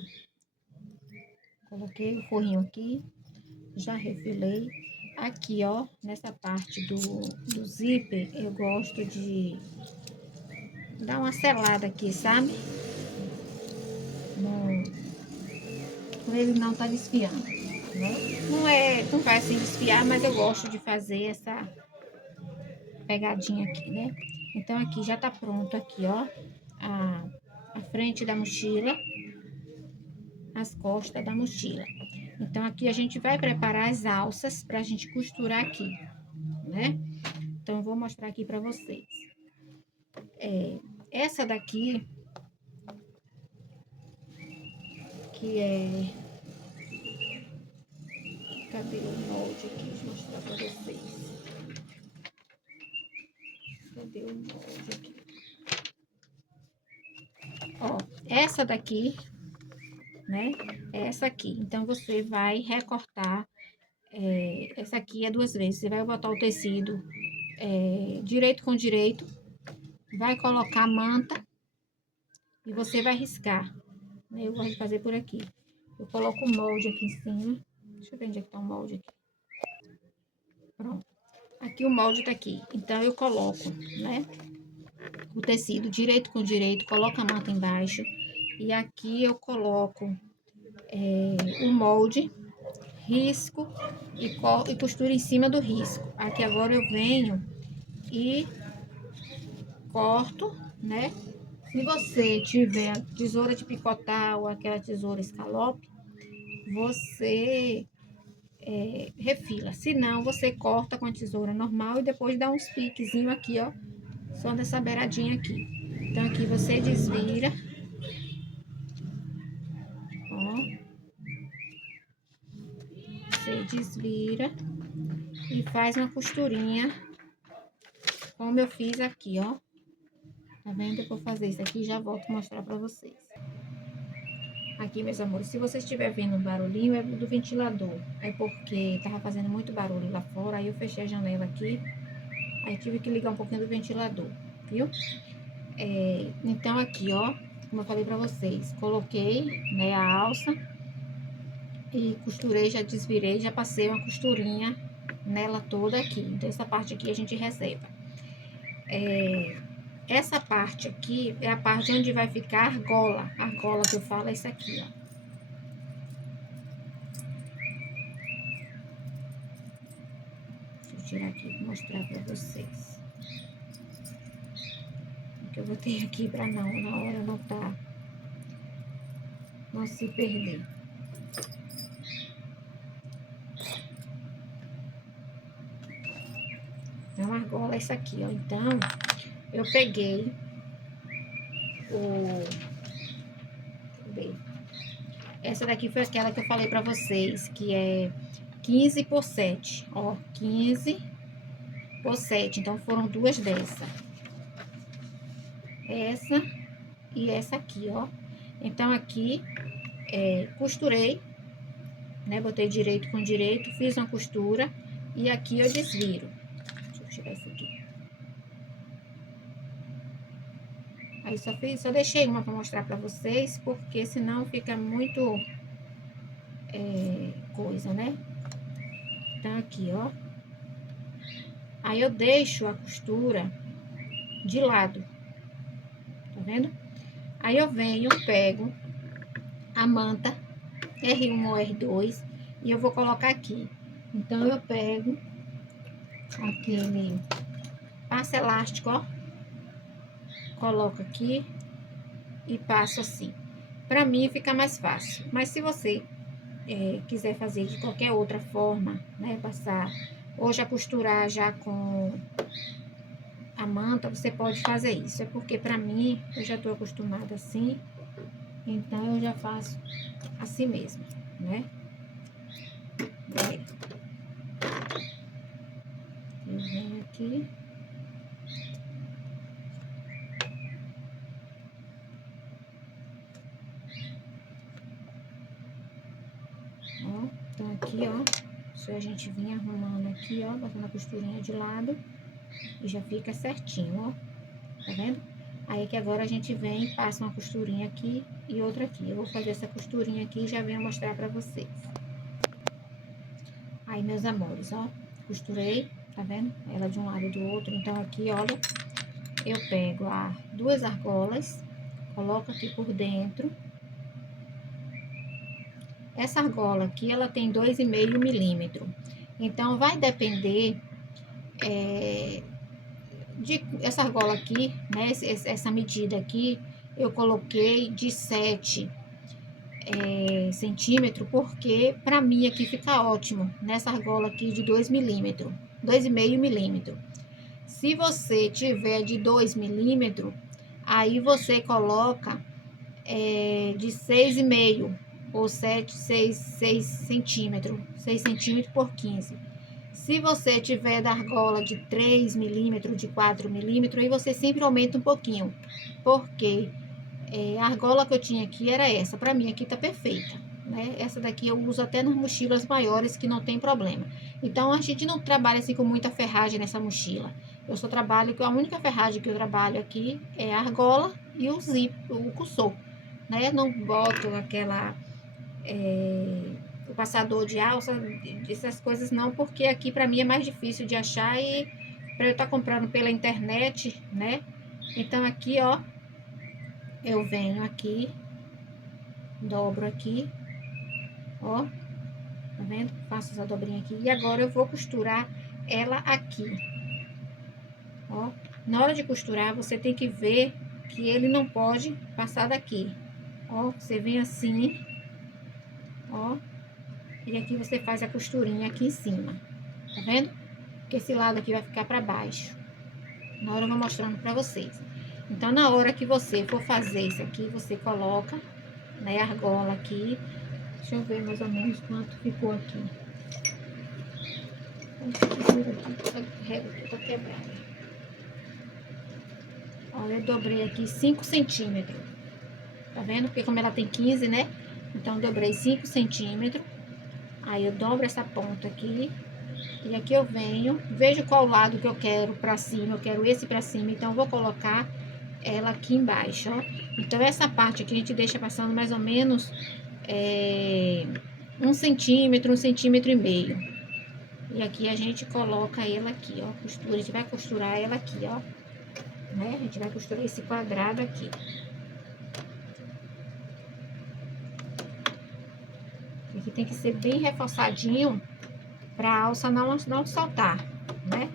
coloquei o forrinho aqui, já refilei. Aqui, ó, nessa parte do zíper, eu gosto de dar uma selada aqui, sabe? Por ele não tá desfiando, né? Não vai assim desfiar, mas eu gosto de fazer essa pegadinha aqui, né? Então, aqui já tá pronto aqui, ó, a frente da mochila, as costas da mochila. Então, aqui a gente vai preparar as alças pra gente costurar aqui, né? Então, eu vou mostrar aqui pra vocês. Essa daqui, que é... Cadê o molde aqui? Deixa eu mostrar pra vocês. Cadê o molde aqui? Ó, essa daqui, né? É essa aqui. Então, você vai recortar. Essa aqui é 2 vezes. Você vai botar o tecido direito com direito. Vai colocar a manta. E você vai riscar. Eu gosto de fazer por aqui. Eu coloco o molde aqui em cima. Deixa eu ver onde é que tá o molde aqui. Pronto. Aqui o molde tá aqui. Então, eu coloco, né? O tecido direito com direito. Coloco a manta embaixo. E aqui eu coloco o molde, risco e costuro em cima do risco. Aqui agora eu venho e corto, né? Se você tiver a tesoura de picotar ou aquela tesoura escalope, você refila. Se não, você corta com a tesoura normal e depois dá uns piquezinhos aqui, ó. Só dessa beiradinha aqui. Então, aqui você desvira. Ó. Você desvira. e faz uma costurinha, como eu fiz aqui, ó. Tá vendo? Eu vou fazer isso aqui e já volto a mostrar pra vocês. Aqui, meus amores, se você estiver vendo um barulhinho, é do ventilador. É porque tava fazendo muito barulho lá fora, aí eu fechei a janela aqui. Aí tive que ligar um pouquinho do ventilador, viu? Então aqui, ó, como eu falei pra vocês, coloquei, né, a alça e costurei, já desvirei, já passei uma costurinha nela toda aqui. Então essa parte aqui a gente reserva. Essa parte aqui é a parte onde vai ficar a argola. A argola que eu falo é isso aqui, ó. Deixa eu tirar aqui e mostrar pra vocês. O que eu botei aqui pra não, na hora não se perder. Então, a argola é isso aqui, ó. Então, eu peguei essa daqui foi aquela que eu falei pra vocês, que é 15 por 7, ó, 15 por 7. Então, foram duas dessa. Essa e essa aqui, ó. Então, aqui, costurei, né? Botei direito com direito, fiz uma costura e aqui eu desviro. Deixa eu tirar isso aqui. Aí, só deixei uma pra mostrar pra vocês, porque senão fica muito coisa, né? Então, aqui, ó. Aí, eu deixo a costura de lado, tá vendo? Aí, eu venho, pego a manta R1 ou R2 e eu vou colocar aqui. Então, eu pego aquele passo elástico, ó, coloco aqui e passo assim. Pra mim, fica mais fácil. Mas, se você quiser fazer de qualquer outra forma, né, passar ou já costurar já com a manta, você pode fazer isso. É porque pra mim, eu já tô acostumada assim, então eu já faço assim mesmo, né? Eu venho aqui. Ó, então aqui, ó, se a gente vir arrumando aqui, ó, botando a costurinha de lado e já fica certinho, ó, tá vendo? Aí que agora a gente vem e passa uma costurinha aqui e outra aqui. Eu vou fazer essa costurinha aqui e já venho mostrar pra vocês. Aí, meus amores, ó, costurei, tá vendo? Ela de um lado e do outro. Então, aqui, olha, eu pego duas argolas, coloco aqui por dentro. Essa argola aqui, ela tem 2,5 milímetros. Então, vai depender essa argola aqui, né? Essa medida aqui, eu coloquei de 7 centímetros, porque pra mim aqui fica ótimo. Nessa argola aqui de 2 milímetros, 2,5 milímetros. Se você tiver de 2 milímetros, aí você coloca de 6,5 ou 6 centímetros, 6 centímetros por 15. Se você tiver da argola de 3 milímetros, de 4 milímetros, aí você sempre aumenta um pouquinho, porque a argola que eu tinha aqui era essa, pra mim aqui tá perfeita, né? Essa daqui eu uso até nas mochilas maiores, que não tem problema. Então, a gente não trabalha assim com muita ferragem nessa mochila. Eu só trabalho com a única ferragem que eu trabalho aqui é a argola e o zip, o cursor, né? Não boto o passador de alça, essas coisas não, porque aqui pra mim é mais difícil de achar e pra eu estar comprando pela internet, né? Então, aqui, ó, eu venho aqui, dobro aqui, ó, tá vendo? Faço essa dobrinha aqui. E agora eu vou costurar ela aqui, ó. Na hora de costurar, você tem que ver que ele não pode passar daqui. Ó, você vem assim, ó. E aqui você faz a costurinha aqui em cima, tá vendo? Porque esse lado aqui vai ficar pra baixo. Na hora eu vou mostrando pra vocês. Então, na hora que você for fazer isso aqui, você coloca, né, a argola aqui. Deixa eu ver mais ou menos quanto ficou aqui. A régua aqui tá quebrada. Ó, eu dobrei aqui 5 centímetros. Tá vendo? Porque como ela tem 15, né? Então, eu dobrei 5 centímetros. Aí, eu dobro essa ponta aqui. E aqui eu venho, vejo qual lado que eu quero pra cima. Eu quero esse pra cima, então eu vou colocar ela aqui embaixo, ó. Então, essa parte aqui a gente deixa passando mais ou menos 1 centímetro, 1,5 cm. E aqui a gente coloca ela aqui, ó, costura. A gente vai costurar ela aqui, ó, né? A gente vai costurar esse quadrado aqui. Aqui tem que ser bem reforçadinho pra alça não soltar, né?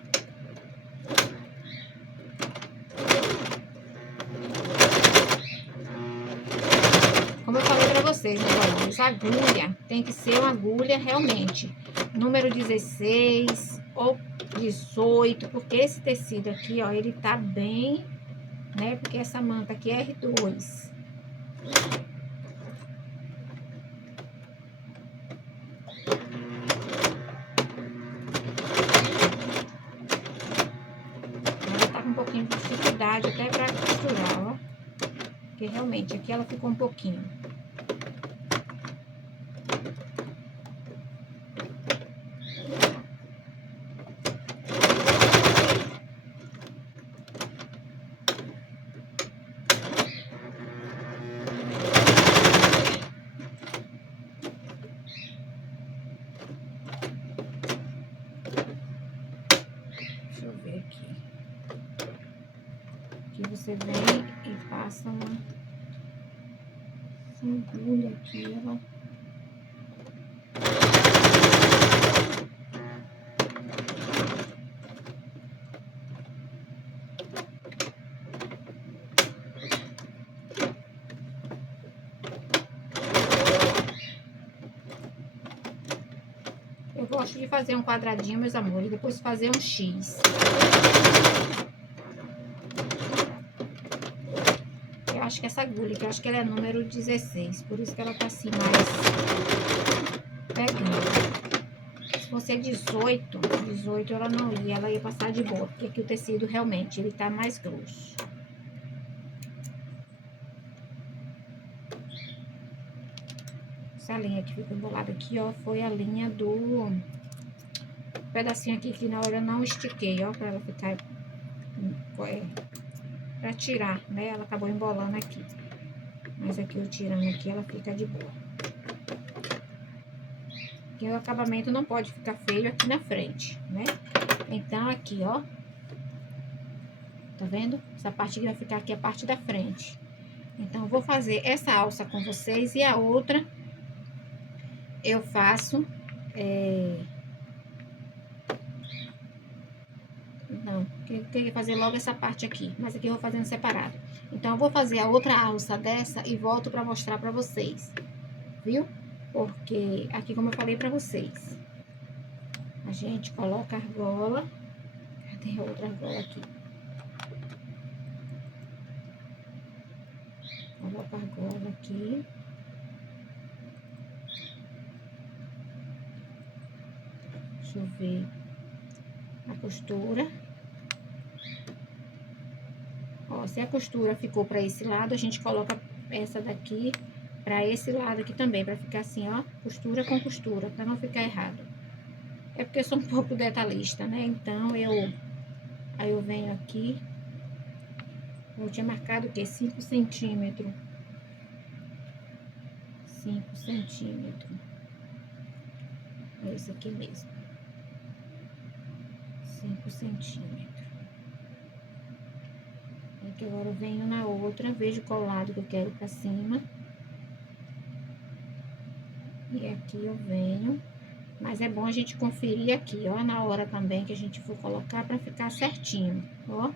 Como eu falei pra vocês, né, essa agulha tem que ser uma agulha realmente número 16 ou 18, porque esse tecido aqui, ó, ele tá bem, né, porque essa manta aqui é R2. Ela tá com um pouquinho de dificuldade até pra costurar, ó, porque realmente aqui ela ficou um pouquinho. Deixa eu ver aqui. Aqui você vem e passa uma agulha aqui, ó. Eu gosto de fazer um quadradinho, meus amores, e depois fazer um X. Eu acho que essa agulha aqui, eu acho que ela é número 16, por isso que ela tá assim mais pegando. Se fosse 18 ela não ia, ela ia passar de boa, porque aqui o tecido realmente, ele tá mais grosso. Essa linha que fica embolada aqui, ó, foi a linha do pedacinho aqui que na hora eu não estiquei, ó, pra ela ficar, pra tirar, né, ela acabou embolando aqui. Mas aqui eu tirando aqui, ela fica de boa. Porque o acabamento não pode ficar feio aqui na frente, né? Então, aqui, ó. Tá vendo? Essa parte aqui vai ficar aqui a parte da frente. Então, eu vou fazer essa alça com vocês e a outra eu faço... Não, eu queria fazer logo essa parte aqui, mas aqui eu vou fazendo separado. Então, eu vou fazer a outra alça dessa e volto pra mostrar pra vocês, viu? Porque aqui, como eu falei pra vocês, a gente coloca a argola. Cadê a outra argola aqui? Coloco a argola aqui. Deixa eu ver a costura. Ó, se a costura ficou pra esse lado, a gente coloca essa daqui pra esse lado aqui também, pra ficar assim, ó, costura com costura, pra não ficar errado. É porque eu sou um pouco detalhista, né? Então, aí eu venho aqui. Eu tinha marcado o quê? 5 centímetros. 5 centímetros. É isso aqui mesmo. 5 centímetros. Aqui agora eu venho na outra, vejo qual lado que eu quero pra cima. E aqui eu venho. Mas é bom a gente conferir aqui, ó, na hora também que a gente for colocar pra ficar certinho, ó.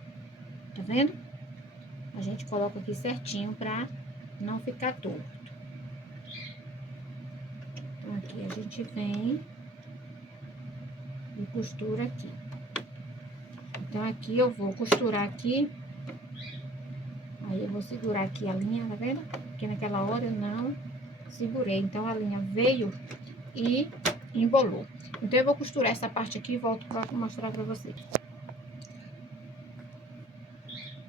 Tá vendo? A gente coloca aqui certinho pra não ficar torto. Então, aqui a gente vem e costura aqui. Então, aqui eu vou costurar aqui. Aí, eu vou segurar aqui a linha, tá vendo? Porque naquela hora eu não segurei. Então, a linha veio e embolou. Então, eu vou costurar essa parte aqui e volto pra mostrar pra vocês.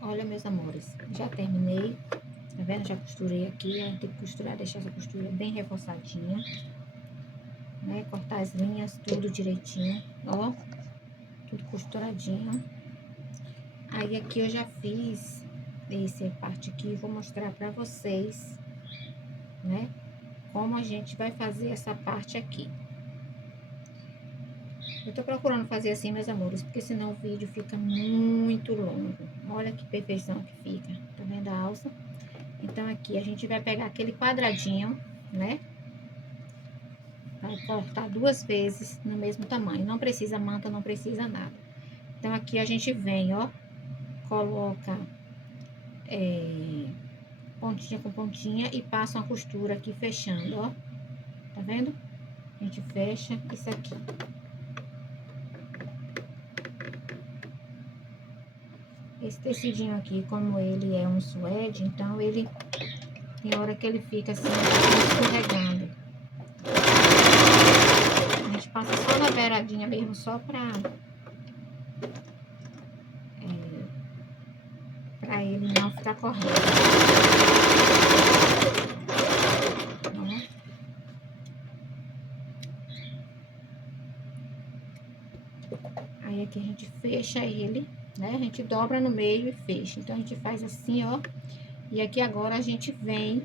Olha, meus amores, já terminei. Tá vendo? Já costurei aqui. A gente tem que costurar, deixar essa costura bem reforçadinha. Né? Cortar as linhas, tudo direitinho. Ó, tudo costuradinho. Aí, aqui eu já fiz essa parte aqui. Vou mostrar pra vocês, né? Como a gente vai fazer essa parte aqui. Eu tô procurando fazer assim, meus amores, porque senão o vídeo fica muito longo. Olha que perfeição que fica. Tá vendo a alça? Então, aqui a gente vai pegar aquele quadradinho, né? Vai cortar 2 vezes no mesmo tamanho. Não precisa manta, não precisa nada. Então, aqui a gente vem, ó, coloca pontinha com pontinha e passa uma costura aqui fechando, ó. Tá vendo? A gente fecha isso aqui. Esse tecidinho aqui, como ele é um suede, então ele tem hora que ele fica assim, escorregando. A gente passa só na beiradinha mesmo, só pra ele não ficar correndo. Aí aqui a gente fecha ele, né? A gente dobra no meio e fecha. Então, a gente faz assim, ó. E aqui agora a gente vem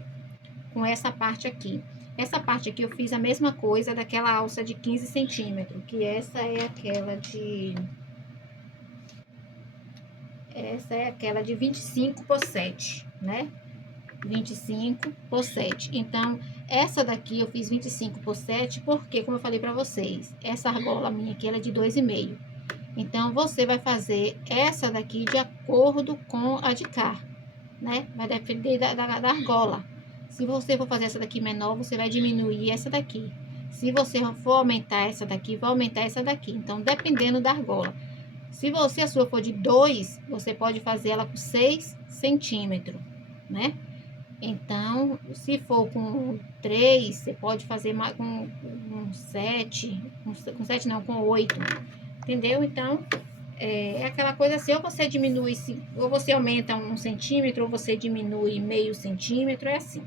com essa parte aqui. Essa parte aqui eu fiz a mesma coisa daquela alça de 15 centímetros, que essa é aquela de... Essa é aquela de 25 por 7, né? 25 por 7. Então, essa daqui eu fiz 25 por 7, porque, como eu falei pra vocês, essa argola minha aqui, ela é de 2,5. Então, você vai fazer essa daqui de acordo com a de cá, né? Vai depender da argola. Se você for fazer essa daqui menor, você vai diminuir essa daqui. Se você for aumentar essa daqui, vai aumentar essa daqui. Então, dependendo da argola. Se você, a sua for de 2, você pode fazer ela com 6 centímetros, né? Então, se for com 3, você pode fazer mais com 7, com 7 não, com 8, entendeu? Então, é aquela coisa assim, ou você diminui, ou você aumenta 1 centímetro, ou você diminui meio centímetro, é assim.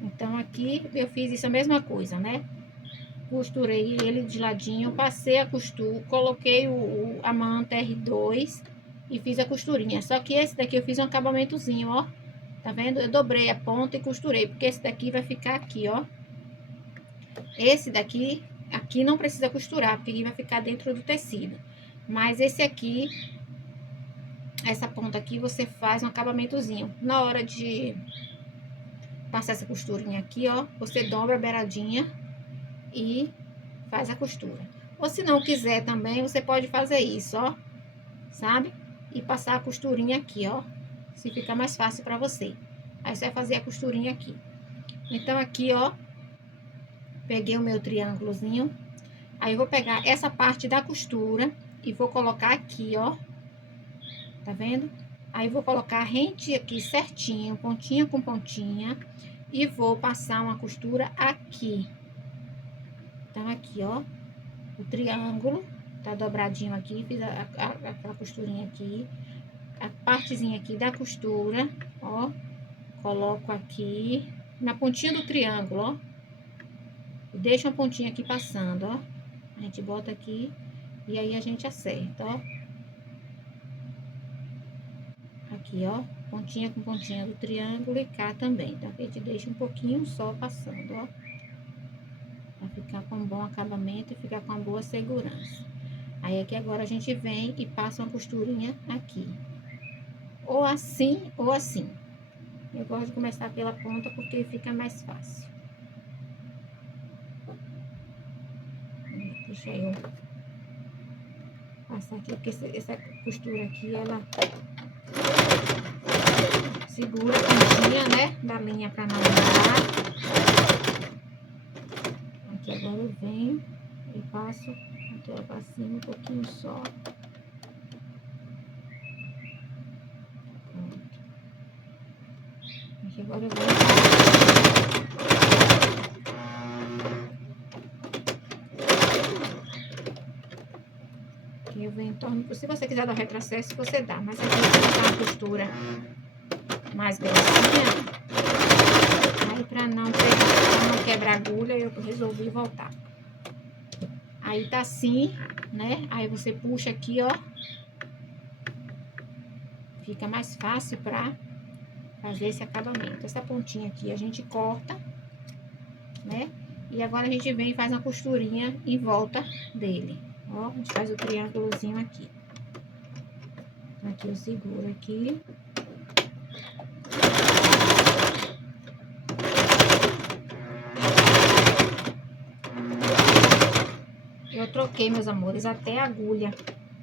Então, aqui eu fiz isso a mesma coisa, né? Costurei ele de ladinho, passei a costura, coloquei a manta R2 e fiz a costurinha. Só que esse daqui eu fiz um acabamentozinho, ó. Tá vendo? Eu dobrei a ponta e costurei, porque esse daqui vai ficar aqui, ó. Esse daqui, aqui não precisa costurar, porque vai ficar dentro do tecido. Mas esse aqui, essa ponta aqui, você faz um acabamentozinho. Na hora de passar essa costurinha aqui, ó, você dobra a beiradinha e faz a costura. Ou se não quiser também, você pode fazer isso, ó, sabe? E passar a costurinha aqui, ó, se ficar mais fácil pra você. Aí você vai fazer a costurinha aqui. Então, aqui, ó, peguei o meu triângulozinho. Aí, eu vou pegar essa parte da costura e vou colocar aqui, ó. Tá vendo? Aí, vou colocar rente aqui certinho, pontinha com pontinha. E vou passar uma costura aqui. Então, aqui, ó, o triângulo tá dobradinho aqui. Fiz aquela costurinha aqui. A partezinha aqui da costura, ó. Coloco aqui na pontinha do triângulo, ó. Deixa uma pontinha aqui passando, ó. A gente bota aqui e aí a gente acerta, ó. Aqui, ó, pontinha com pontinha do triângulo e cá também. Então, aqui a gente deixa um pouquinho só passando, ó. Pra ficar com um bom acabamento e ficar com uma boa segurança. Aí, aqui agora a gente vem e passa uma costurinha aqui. Ou assim, ou assim. Eu gosto de começar pela ponta porque fica mais fácil. Deixa eu passar aqui, porque essa costura aqui, ela segura a pontinha, né, da linha pra não andar. Aqui agora eu venho e passo até pra cima um pouquinho só. Pronto. Aqui agora eu venho. venho em torno. Se você quiser dar o retrocesso, você dá. Mas aqui tá uma costura mais grossinha. Aí pra não quebrar a agulha, eu resolvi voltar. Aí tá assim, né? Aí você puxa aqui, ó. Fica mais fácil pra fazer esse acabamento. Essa pontinha aqui a gente corta, né? E agora a gente vem e faz uma costurinha em volta dele. Ó, a gente faz o triângulozinho aqui. Aqui eu seguro aqui. Eu troquei, meus amores, até a agulha,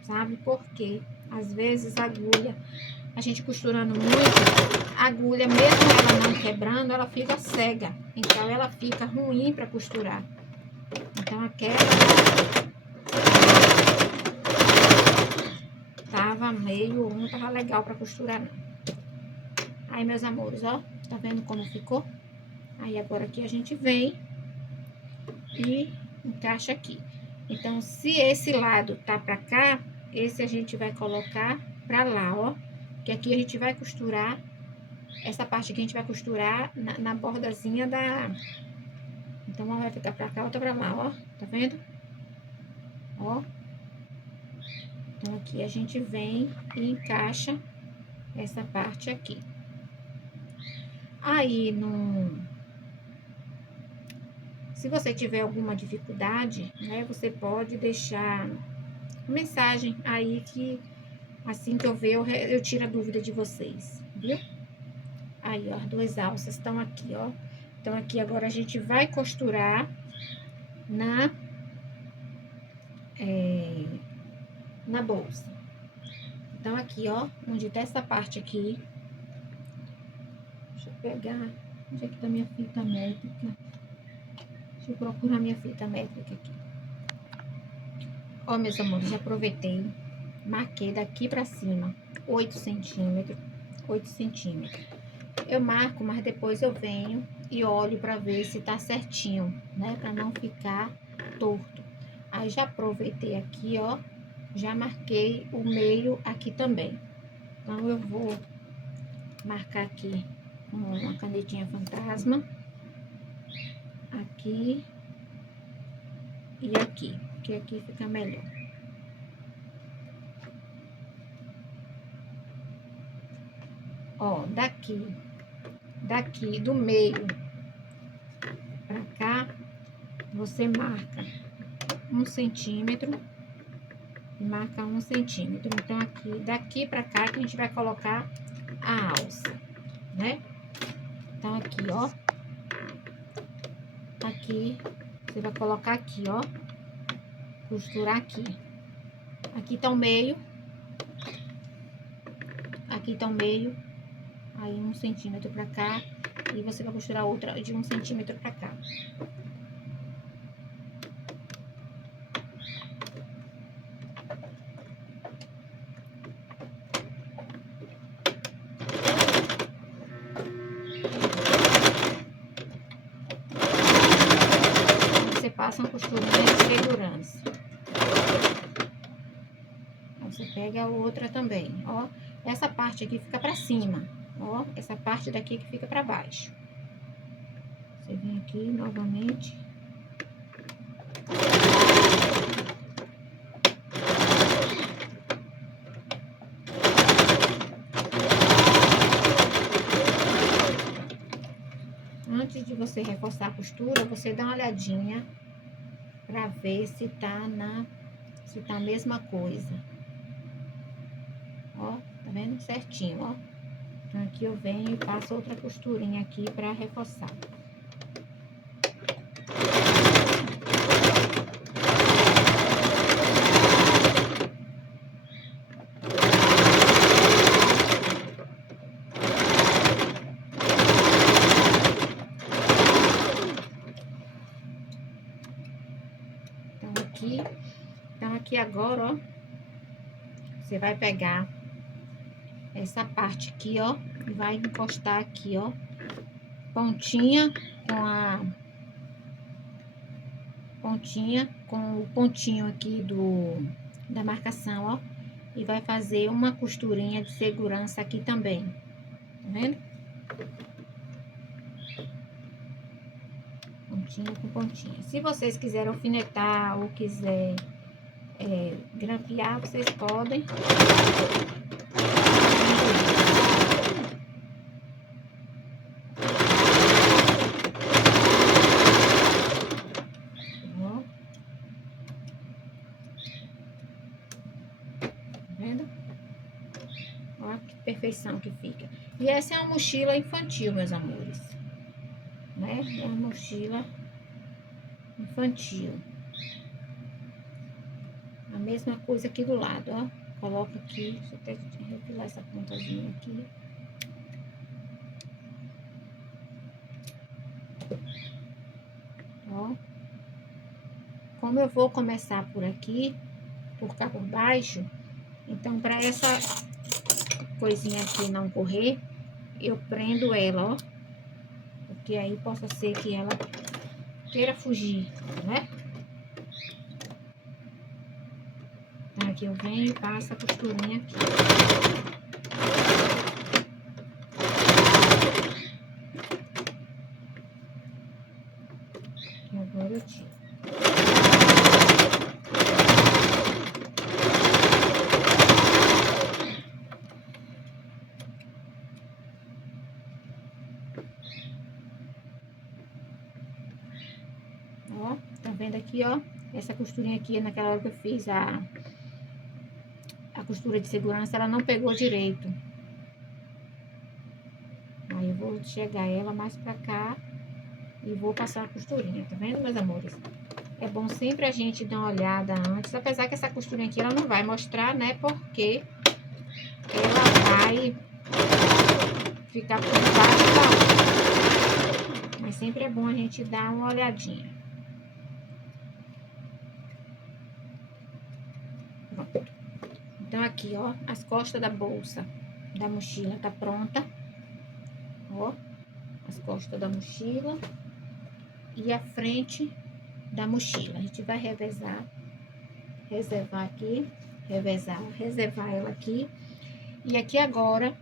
sabe? Porque às vezes a agulha, a gente costurando muito, a agulha, mesmo ela não quebrando, ela fica cega. Então ela fica ruim para costurar. Então aquela tava meio, não tava legal para costurar não. Aí, meus amores, ó, tá vendo como ficou? Aí agora aqui a gente vem e encaixa aqui. Então, se esse lado tá pra cá, esse a gente vai colocar pra lá, ó. Que aqui a gente vai costurar, essa parte aqui a gente vai costurar na bordazinha da... Então, uma vai ficar pra cá, outra pra lá, ó. Tá vendo? Ó. Então, aqui a gente vem e encaixa essa parte aqui. Aí, se você tiver alguma dificuldade, né, você pode deixar mensagem aí que assim que eu ver, eu tiro a dúvida de vocês, viu? Aí, ó, as duas alças estão aqui, ó. Então, aqui agora a gente vai costurar na bolsa. Então, aqui, ó, onde tá essa parte aqui. Deixa eu pegar, onde é que tá minha fita métrica? Deixa eu procurar minha fita métrica aqui. Ó, meus amores, aproveitei, marquei daqui pra cima 8 centímetros, 8 centímetros. Eu marco, mas depois eu venho e olho pra ver se tá certinho, né? Pra não ficar torto. Aí já aproveitei aqui, ó, já marquei o meio aqui também. Então eu vou marcar aqui com uma canetinha fantasma, aqui e aqui, que aqui fica melhor. Ó, daqui do meio pra cá, você marca 1 centímetro e marca 1 centímetro. Então, aqui, daqui pra cá, que a gente vai colocar a alça, né? Então, aqui, ó. Aqui, você vai colocar aqui, ó. Costurar aqui. Aqui tá o meio. Aqui tá o meio. Aí, 1 centímetro pra cá. E você vai costurar outra de 1 centímetro pra cá. Você passa uma costurinha de segurança. Aí você pega a outra também, ó. Essa parte aqui fica pra cima, ó. Essa parte daqui que fica pra baixo. Você vem aqui novamente. Antes de você reforçar a costura, você dá uma olhadinha pra ver se tá a mesma coisa. Ó, tá vendo? Certinho, ó. Então, aqui eu venho e passo outra costurinha aqui pra reforçar. Então, aqui agora, ó, você vai pegar essa parte aqui, ó, e vai encostar aqui, ó, pontinha com o pontinho aqui da marcação, ó. E vai fazer uma costurinha de segurança aqui também. Tá vendo? Pontinha com pontinha. Se vocês quiserem alfinetar ou quiser grampear, vocês podem. Ó. Tá vendo? Ó, que perfeição que fica. E essa é uma mochila infantil, meus amores. Né? É uma mochila infantil. A mesma coisa aqui do lado, ó. Coloca aqui, deixa eu até refilar essa pontazinha aqui. Ó. Como eu vou começar por aqui, por cá por baixo, então para essa coisinha aqui não correr, eu prendo ela, ó. Porque aí possa ser que ela queira fugir, né? Então aqui eu venho e passo a costurinha aqui. E agora eu tiro. Ó, tá vendo aqui, ó? Essa costurinha aqui, naquela hora que eu fiz a costura de segurança, ela não pegou direito. Aí eu vou chegar ela mais pra cá e vou passar a costurinha, tá vendo, meus amores? É bom sempre a gente dar uma olhada antes, apesar que essa costurinha aqui, ela não vai mostrar, né? Porque ela vai ficar por baixo da outra. Mas sempre é bom a gente dar uma olhadinha. Pronto. Então, aqui, ó, as costas da bolsa, da mochila tá pronta. Ó, as costas da mochila e a frente da mochila. A gente vai reservar aqui, reservar ela aqui. E aqui agora,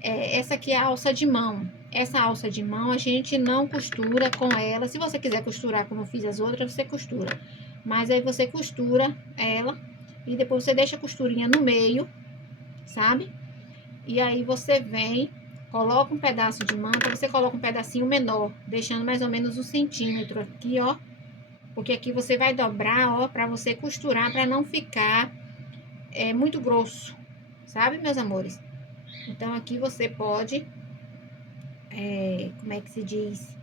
essa aqui é a alça de mão. Essa alça de mão a gente não costura com ela. Se você quiser costurar como eu fiz as outras, você costura. Mas aí você costura ela e depois você deixa a costurinha no meio, sabe? E aí você vem, coloca um pedaço de manta, você coloca um pedacinho menor, deixando mais ou menos 1 centímetro aqui, ó. Porque aqui você vai dobrar, ó, pra você costurar, pra não ficar muito grosso, sabe, meus amores? Então, aqui você pode, como é que se diz?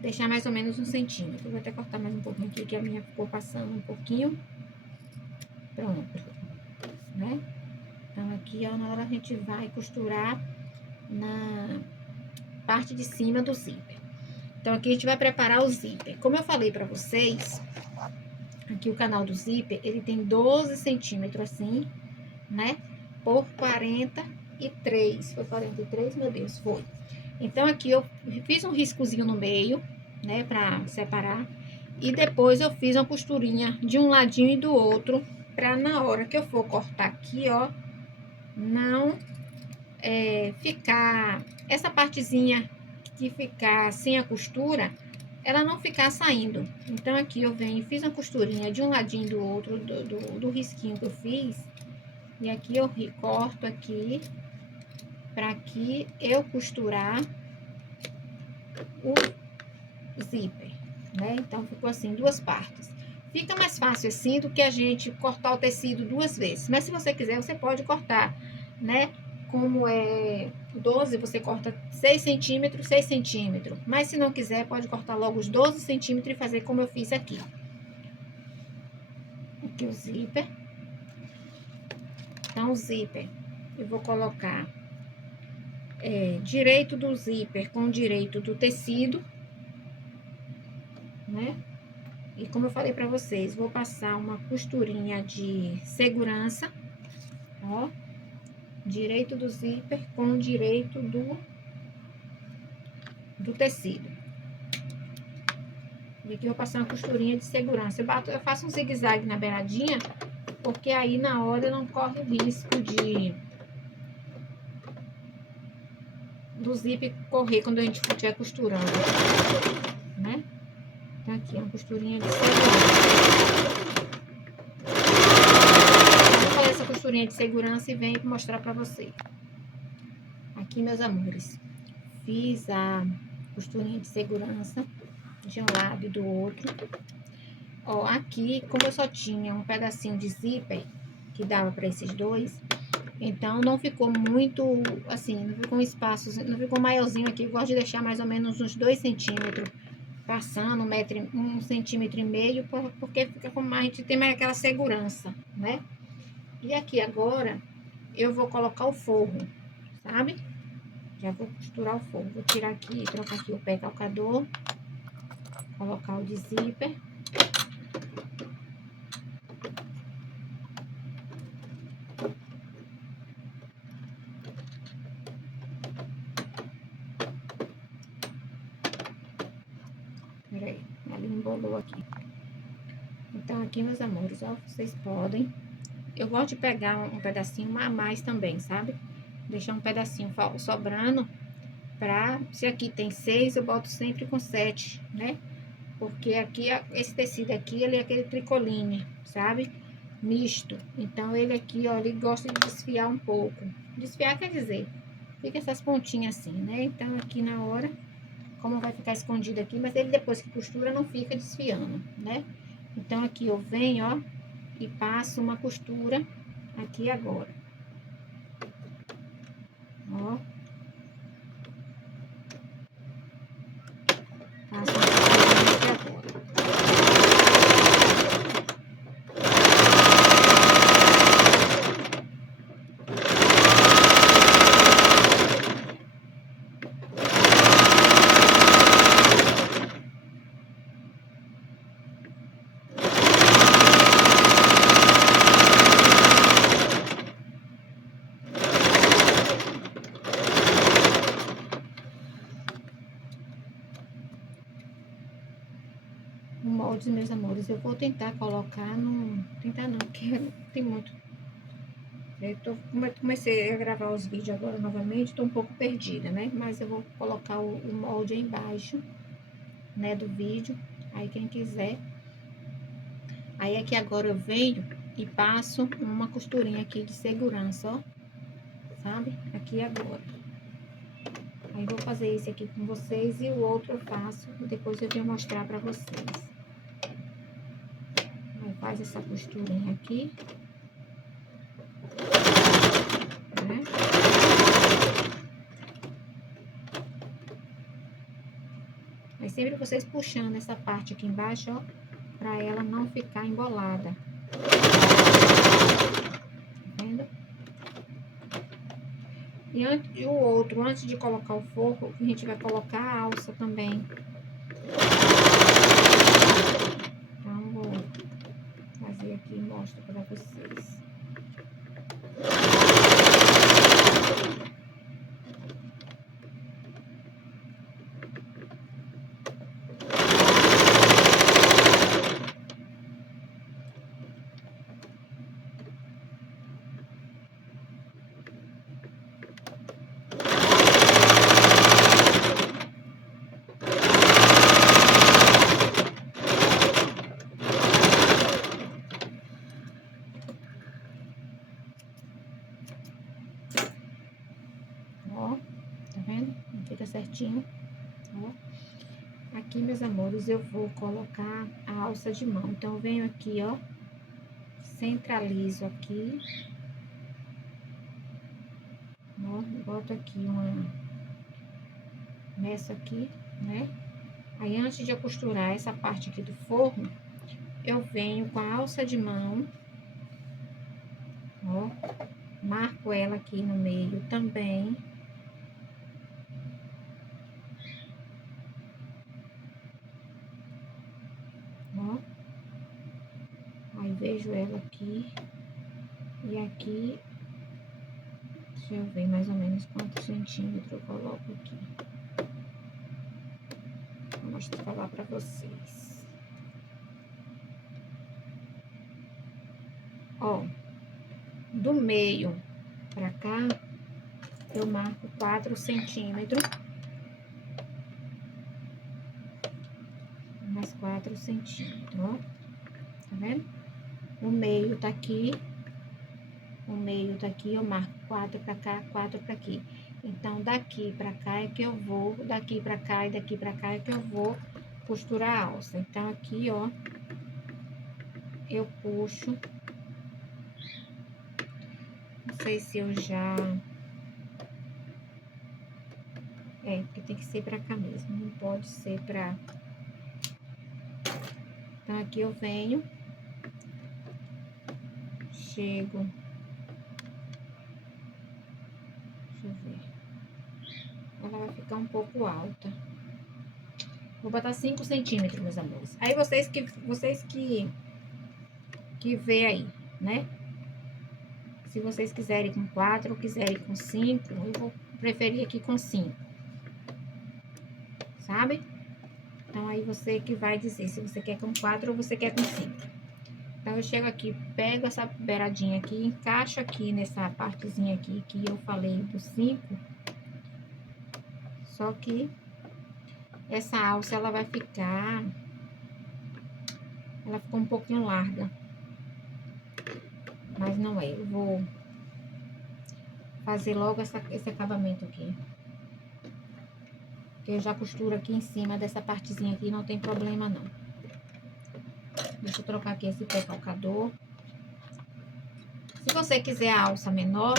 Deixar mais ou menos 1 centímetro. Vou até cortar mais um pouquinho aqui, que a minha ficou passando um pouquinho. Pronto, né? Então, aqui, ó, na hora a gente vai costurar na parte de cima do zíper. Então, aqui a gente vai preparar o zíper. Como eu falei pra vocês, aqui o canal do zíper, ele tem 12 centímetros assim, né? Por 43. Foi 43, meu Deus, foi. Então, aqui eu fiz um riscozinho no meio, né? Pra separar. E depois eu fiz uma costurinha de um ladinho e do outro, pra na hora que eu for cortar aqui, ó, não ficar... Essa partezinha que ficar sem a costura, ela não ficar saindo. Então, aqui eu venho e fiz uma costurinha de um ladinho e do outro, do risquinho que eu fiz. E aqui eu corto aqui, pra aqui eu costurar o zíper, né? Então, ficou assim, 2 partes. Fica mais fácil assim do que a gente cortar o tecido 2 vezes. Mas se você quiser, você pode cortar, né? Como é 12, você corta 6 centímetros, 6 centímetros. Mas se não quiser, pode cortar logo os 12 centímetros e fazer como eu fiz aqui. Aqui o zíper. Então, o zíper, eu vou colocar direito do zíper com direito do tecido, né? E como eu falei pra vocês, vou passar uma costurinha de segurança, ó. Direito do zíper com direito do tecido. E aqui eu vou passar uma costurinha de segurança. Eu faço um zigue-zague na beiradinha porque aí na hora não corre o risco do zíper correr quando a gente estiver costurando, né? Então aqui, uma costurinha de segurança. Vou fazer essa costurinha de segurança e venho mostrar pra vocês. Aqui, meus amores, fiz a costurinha de segurança de um lado e do outro. Ó, aqui, como eu só tinha um pedacinho de zíper que dava para esses dois, então não ficou muito, assim, não ficou um espaço, não ficou maiorzinho aqui. Eu gosto de deixar mais ou menos uns 2 centímetros, passando 1,5 centímetros, porque fica com mais, a gente tem mais aquela segurança, né? E aqui agora, eu vou colocar o forro, sabe? Já vou costurar o forro. Vou tirar aqui, trocar aqui o pé calcador, colocar o de zíper. Peraí, ela embolou aqui. Então, aqui, meus amores, ó, vocês podem. Eu gosto de pegar um pedacinho a mais também, sabe? Deixar um pedacinho sobrando pra... Se aqui tem 6, eu boto sempre com 7, né? Porque aqui, esse tecido aqui, ele é aquele tricoline, sabe? Misto. Então, ele aqui, ó, ele gosta de desfiar um pouco. Desfiar quer dizer, fica essas pontinhas assim, né? Então, aqui na hora, como vai ficar escondido aqui, mas ele depois que costura não fica desfiando, né? Então, aqui eu venho, ó, e passo uma costura aqui agora. Ó. Passo uma costura aqui agora. O molde, meus amores, eu vou tentar colocar no... Tentar não, porque tem muito. Comecei a gravar os vídeos agora novamente, tô um pouco perdida, né? Mas eu vou colocar o molde aí embaixo, né, do vídeo. Aí quem quiser. Aí aqui agora eu venho e passo uma costurinha aqui de segurança, ó. Sabe? Aqui agora. Aí vou fazer esse aqui com vocês e o outro eu faço, depois eu venho mostrar pra vocês. Aí faz essa costurinha aqui. Né? Aí sempre vocês puxando essa parte aqui embaixo, ó, pra ela não ficar embolada. Tá vendo? E o outro, antes de colocar o forro, a gente vai colocar a alça também. Então, vou fazer aqui e mostro pra vocês. Ó, tá vendo? Não fica certinho. Ó. Aqui, meus amores, eu vou colocar a alça de mão. Então, eu venho aqui, ó, centralizo aqui. Ó, boto aqui nessa aqui, né? Aí, antes de eu costurar essa parte aqui do forro, eu venho com a alça de mão, ó, marco ela aqui no meio também. Ó. Aí, vejo ela aqui. E aqui, deixa eu ver mais ou menos quantos centímetros eu coloco aqui. Vou mostrar lá pra vocês. Ó, do meio pra cá, eu marco 4 centímetros. Mais 4 centímetros, ó. Tá vendo? O meio tá aqui. O meio tá aqui, eu marco 4 pra cá, 4 pra aqui. Então, daqui pra cá é que eu vou, daqui pra cá e daqui pra cá é que eu vou costurar a alça. Então, aqui, ó, eu puxo. Não sei se eu já... É, porque tem que ser pra cá mesmo, não pode ser pra... Então, aqui eu venho, chego... Deixa eu ver. Ela vai ficar um pouco alta. Vou botar 5 centímetros, meus amores. Aí, vocês que vê aí, né? Se vocês quiserem com 4 ou quiserem com 5, eu vou preferir aqui com 5. Sabe? Então, aí você que vai dizer se você quer com 4 ou você quer com 5. Então, eu chego aqui, pego essa beiradinha aqui, encaixo aqui nessa partezinha aqui que eu falei do 5. Só que essa alça, ela vai ficar... Ela ficou um pouquinho larga. Mas não é, eu vou fazer logo esse acabamento aqui. Que eu já costuro aqui em cima dessa partezinha aqui, não tem problema não. Deixa eu trocar aqui esse pé calcador. Se você quiser a alça menor,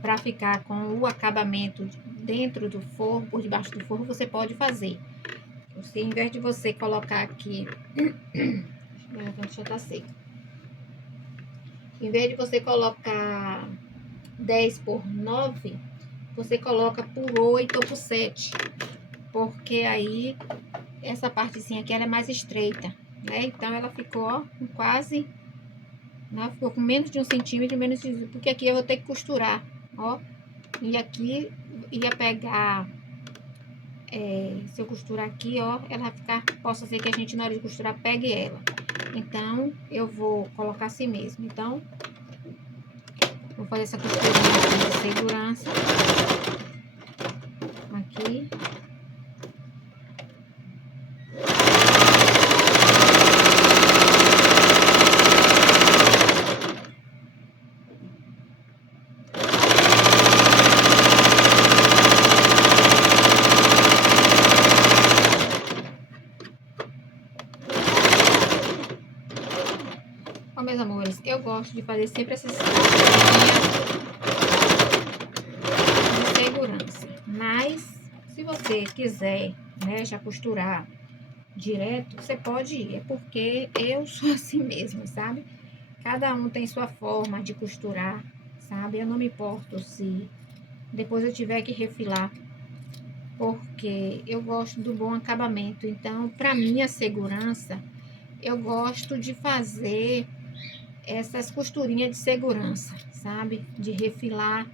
pra ficar com o acabamento dentro do forro, por debaixo do forro, você pode fazer. Você, em vez de você colocar aqui... Deixa eu tá seco. Em vez de você colocar 10 por 9, você coloca por 8 ou por 7. Porque aí, essa partezinha aqui, ela é mais estreita, né? Então, ela ficou, ó, com quase... Né? Ficou com menos de 1 centímetro, menos de... Porque aqui eu vou ter que costurar, ó. E aqui, ia pegar... se eu costurar aqui, ó, ela vai ficar... Possa ser que a gente, na hora de costurar, pegue ela. Então, eu vou colocar assim mesmo. Então, vou fazer essa costurinha aqui de segurança. Aqui. Ó, meus amores, eu gosto de fazer sempre essas de segurança. Mas, se você quiser, né, já costurar direto, você pode ir. É porque eu sou assim mesmo, sabe? Cada um tem sua forma de costurar, sabe? Eu não me importo se depois eu tiver que refilar, porque eu gosto do bom acabamento. Então, para minha segurança, eu gosto de fazer essas costurinhas de segurança, sabe? De refilar,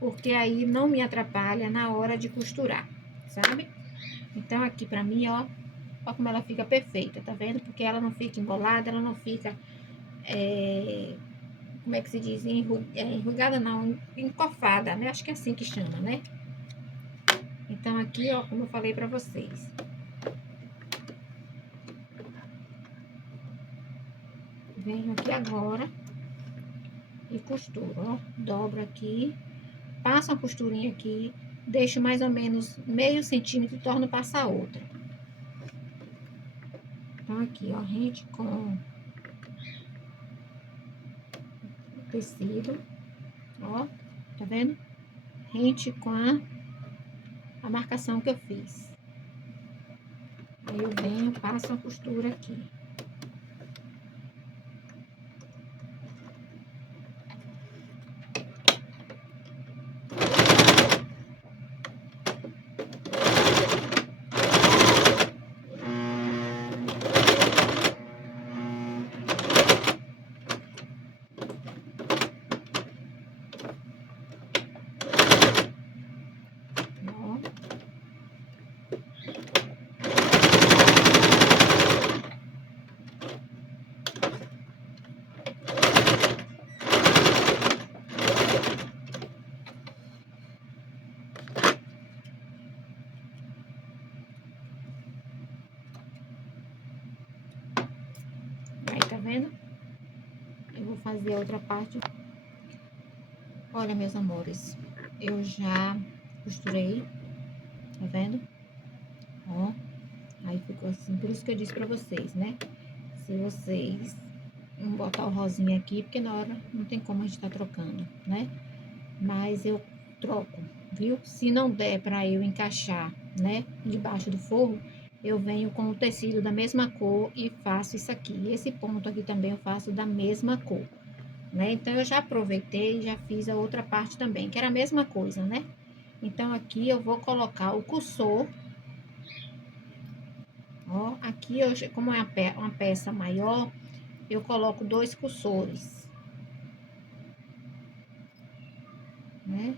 porque aí não me atrapalha na hora de costurar, sabe? Então, aqui pra mim, ó como ela fica perfeita, tá vendo? Porque ela não fica embolada, ela não fica, como é que se diz? Enrugada não, encofada, né? Acho que é assim que chama, né? Então, aqui, ó, como eu falei pra vocês. Venho aqui agora e costuro, ó. Dobro aqui, passo a costurinha aqui, deixo mais ou menos meio centímetro e torno a passar outra. Então, aqui, ó, rente com o tecido, ó, tá vendo? Rente com a marcação que eu fiz. Aí, eu venho, passo a costura aqui. fazer a outra parte. Olha, meus amores, eu já costurei, tá vendo? Ó, aí ficou assim, por isso que eu disse pra vocês, né? Se vocês não botar o rosinha aqui, porque na hora não tem como a gente tá trocando, né? Mas eu troco, viu? Se não der pra eu encaixar, né, debaixo do forro, eu venho com o tecido da mesma cor e faço isso aqui. E esse ponto aqui também eu faço da mesma cor, né? Então, eu já aproveitei e já fiz a outra parte também, que era a mesma coisa, né? Então, aqui eu vou colocar o cursor. Ó, aqui, como é uma peça maior, eu coloco 2 cursores, né?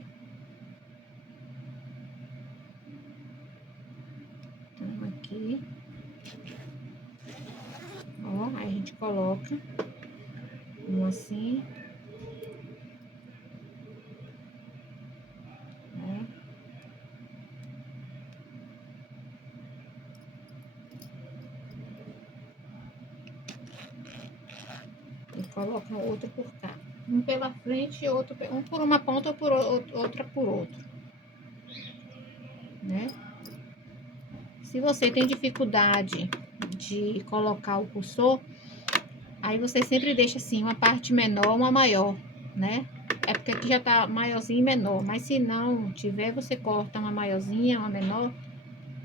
Então, aqui, ó, aí a gente coloca um assim, né? E coloca outro por cá. Um pela frente e outro, um por uma ponta, outra por outro, né? Se você tem dificuldade de colocar o cursor, aí você sempre deixa assim, uma parte menor, uma maior, né? É porque aqui já tá maiorzinho e menor, mas se não tiver, você corta uma maiorzinha, uma menor,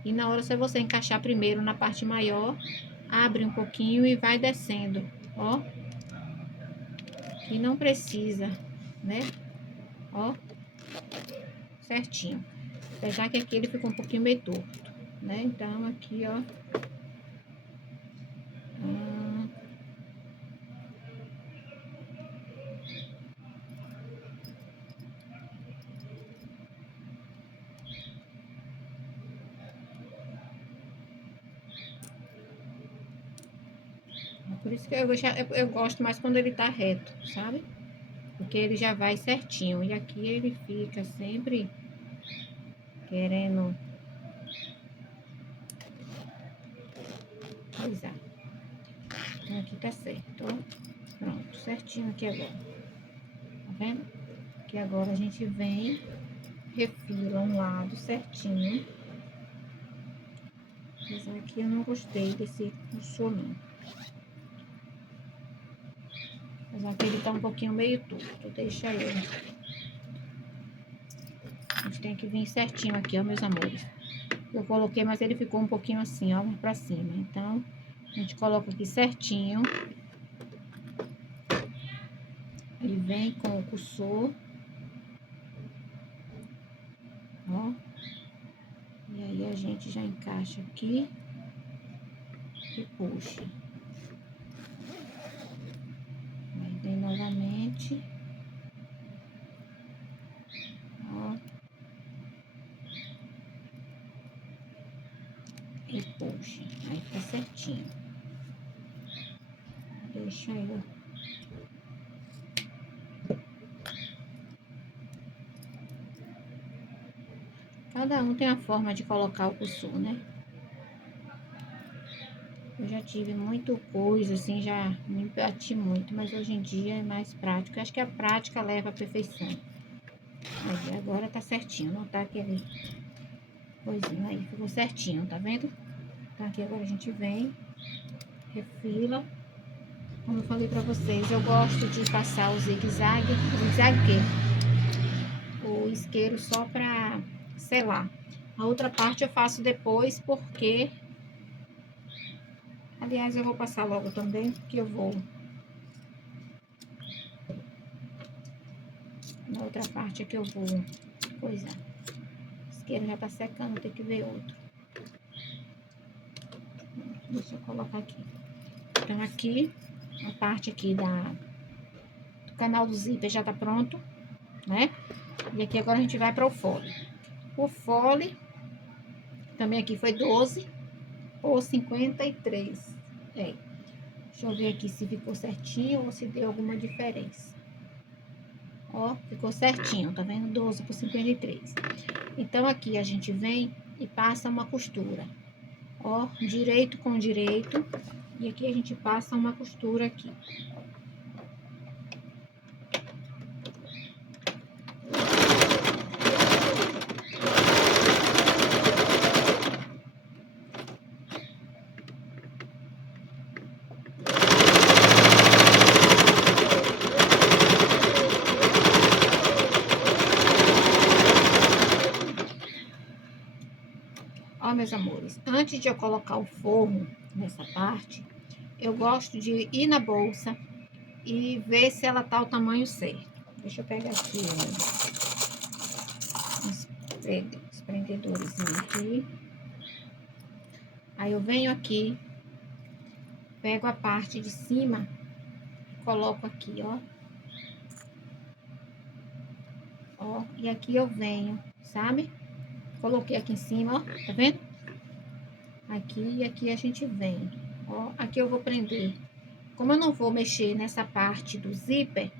e na hora se você encaixar primeiro na parte maior, abre um pouquinho e vai descendo, ó. E não precisa, né? Ó, certinho. Apesar que aqui ele ficou um pouquinho meio torto, né? Então, aqui, ó. Por isso que eu gosto mais quando ele tá reto, sabe? Porque ele já vai certinho. E aqui ele fica sempre querendo coisar. Então, aqui tá certo, ó. Pronto, certinho aqui agora. Tá vendo? Que agora a gente vem, refila um lado certinho. Apesar que eu não gostei desse cursor, não. Apesar que ele tá um pouquinho meio torto. Deixa ele. A gente tem que vir certinho aqui, ó, meus amores. Eu coloquei, mas ele ficou um pouquinho assim, ó, pra cima. Então, a gente coloca aqui certinho. Ele vem com o cursor. Ó. E aí, a gente já encaixa aqui. E puxa. Aí, vem novamente. Ó. E puxa. Aí, fica certinho. Deixa eu... Cada um tem a forma de colocar o cursor, né? Eu já tive muita coisa, assim, já me bati muito, mas hoje em dia é mais prático. Eu acho que a prática leva à perfeição. Aí, agora tá certinho, não tá aquele coisinho aí, ficou certinho, tá vendo? Então, aqui agora a gente vem, refila. Como eu falei pra vocês, eu gosto de passar o zigue-zague. Zigue-zague o quê? O isqueiro só pra selar. A outra parte eu faço depois, porque... Aliás, eu vou passar logo também, porque eu vou... Na outra parte é que eu vou coisar. O isqueiro já tá secando, tem que ver outro. Deixa eu colocar aqui. Então, aqui, a parte aqui do canal do zíper já tá pronto, né? E aqui agora a gente vai para o fole. O fole, também aqui foi 12 ou 53. É. Deixa eu ver aqui se ficou certinho ou se deu alguma diferença. Ó, ficou certinho, tá vendo? 12 por 53. Então, aqui a gente vem e passa uma costura. Ó, direito com direito. E aqui a gente passa uma costura aqui. Ó, meus amores, antes de eu colocar o forro nessa parte, eu gosto de ir na bolsa e ver se ela tá o tamanho certo. Deixa eu pegar aqui, os prendedores aqui. Aí eu venho aqui, pego a parte de cima, coloco aqui, ó. Ó, e aqui eu venho, sabe? Coloquei aqui em cima, ó, tá vendo? Aqui e aqui a gente vem, ó. Aqui eu vou prender. Como eu não vou mexer nessa parte do zíper,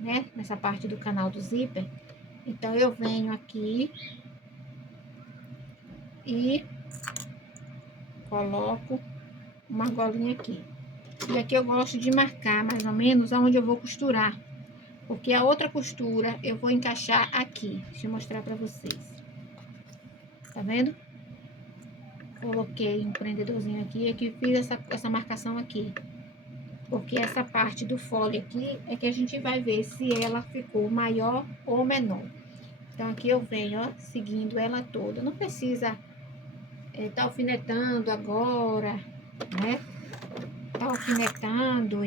né? Nessa parte do canal do zíper, então eu venho aqui e coloco uma argolinha aqui. E aqui eu gosto de marcar mais ou menos aonde eu vou costurar, porque a outra costura eu vou encaixar aqui. Deixa eu mostrar pra vocês. Tá vendo? Coloquei um prendedorzinho aqui e aqui fiz essa marcação aqui. Porque essa parte do fole aqui é que a gente vai ver se ela ficou maior ou menor. Então, aqui eu venho, ó, seguindo ela toda. Não precisa tá alfinetando agora, né? Tá alfinetando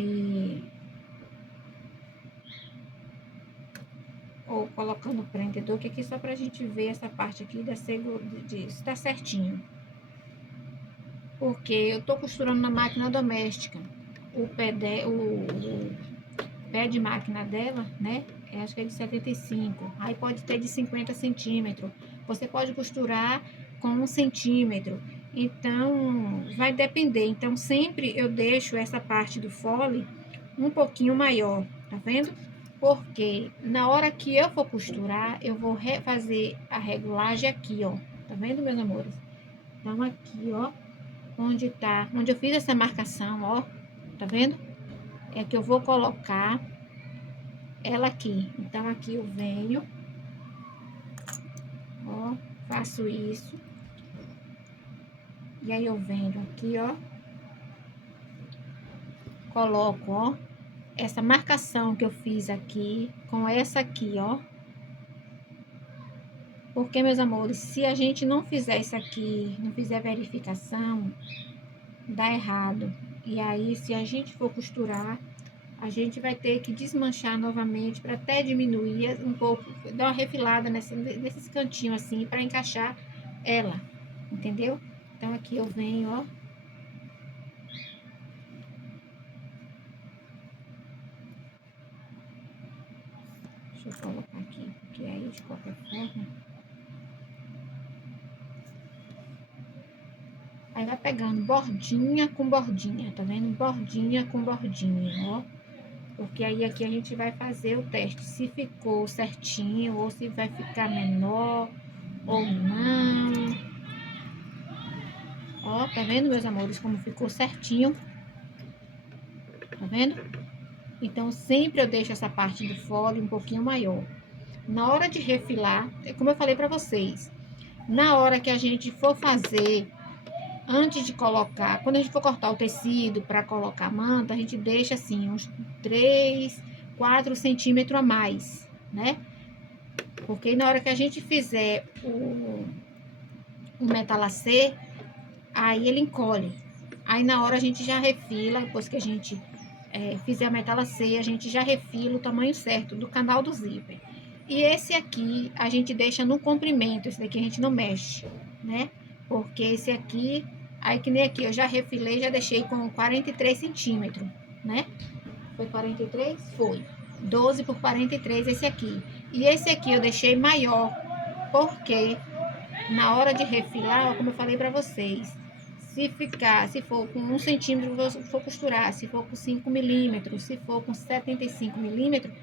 ou colocando o prendedor, que aqui só pra gente ver essa parte aqui da se tá certinho. Porque eu tô costurando na máquina doméstica. O pé de máquina dela, né? Acho que é de 75. Aí pode ter de 50 centímetros. Você pode costurar com 1 centímetro. Então, vai depender. Então, sempre eu deixo essa parte do fole um pouquinho maior, tá vendo? Porque na hora que eu for costurar, eu vou fazer a regulagem aqui, ó. Tá vendo, meus amores? Então, aqui, ó, onde eu fiz essa marcação, ó, tá vendo? É que eu vou colocar ela aqui. Então, aqui eu venho, ó, faço isso. E aí, eu venho aqui, ó, coloco, ó, essa marcação que eu fiz aqui com essa aqui, ó. Porque, meus amores, se a gente não fizer isso aqui, não fizer verificação, dá errado. E aí, se a gente for costurar, a gente vai ter que desmanchar novamente para até diminuir um pouco, dar uma refilada nesses cantinhos assim, para encaixar ela, entendeu? Então, aqui eu venho, ó. Deixa eu colocar aqui, porque aí, de qualquer forma... Aí vai pegando bordinha com bordinha, tá vendo? Bordinha com bordinha, ó. Porque aí aqui a gente vai fazer o teste, se ficou certinho, ou se vai ficar menor, ou não. Ó, tá vendo, meus amores, como ficou certinho? Tá vendo? Então, sempre eu deixo essa parte do fole um pouquinho maior. Na hora de refilar, é como eu falei pra vocês, na hora que a gente for fazer, antes de colocar, quando a gente for cortar o tecido para colocar a manta, a gente deixa assim, uns 3, 4 centímetros a mais, né? Porque na hora que a gente fizer o metalacê, aí ele encolhe. Aí na hora a gente já refila, depois que a gente fizer a metalacê, a gente já refila o tamanho certo do canal do zíper. E esse aqui a gente deixa no comprimento, esse daqui a gente não mexe, né? Porque esse aqui, aí que nem aqui, eu já refilei, já deixei com 43 centímetros, né? Foi 43? Foi. 12 por 43 esse aqui. E esse aqui eu deixei maior, porque na hora de refilar, como eu falei pra vocês, se for com 1 centímetro, for costurar, se for com 5 milímetros, se for com 75 milímetros,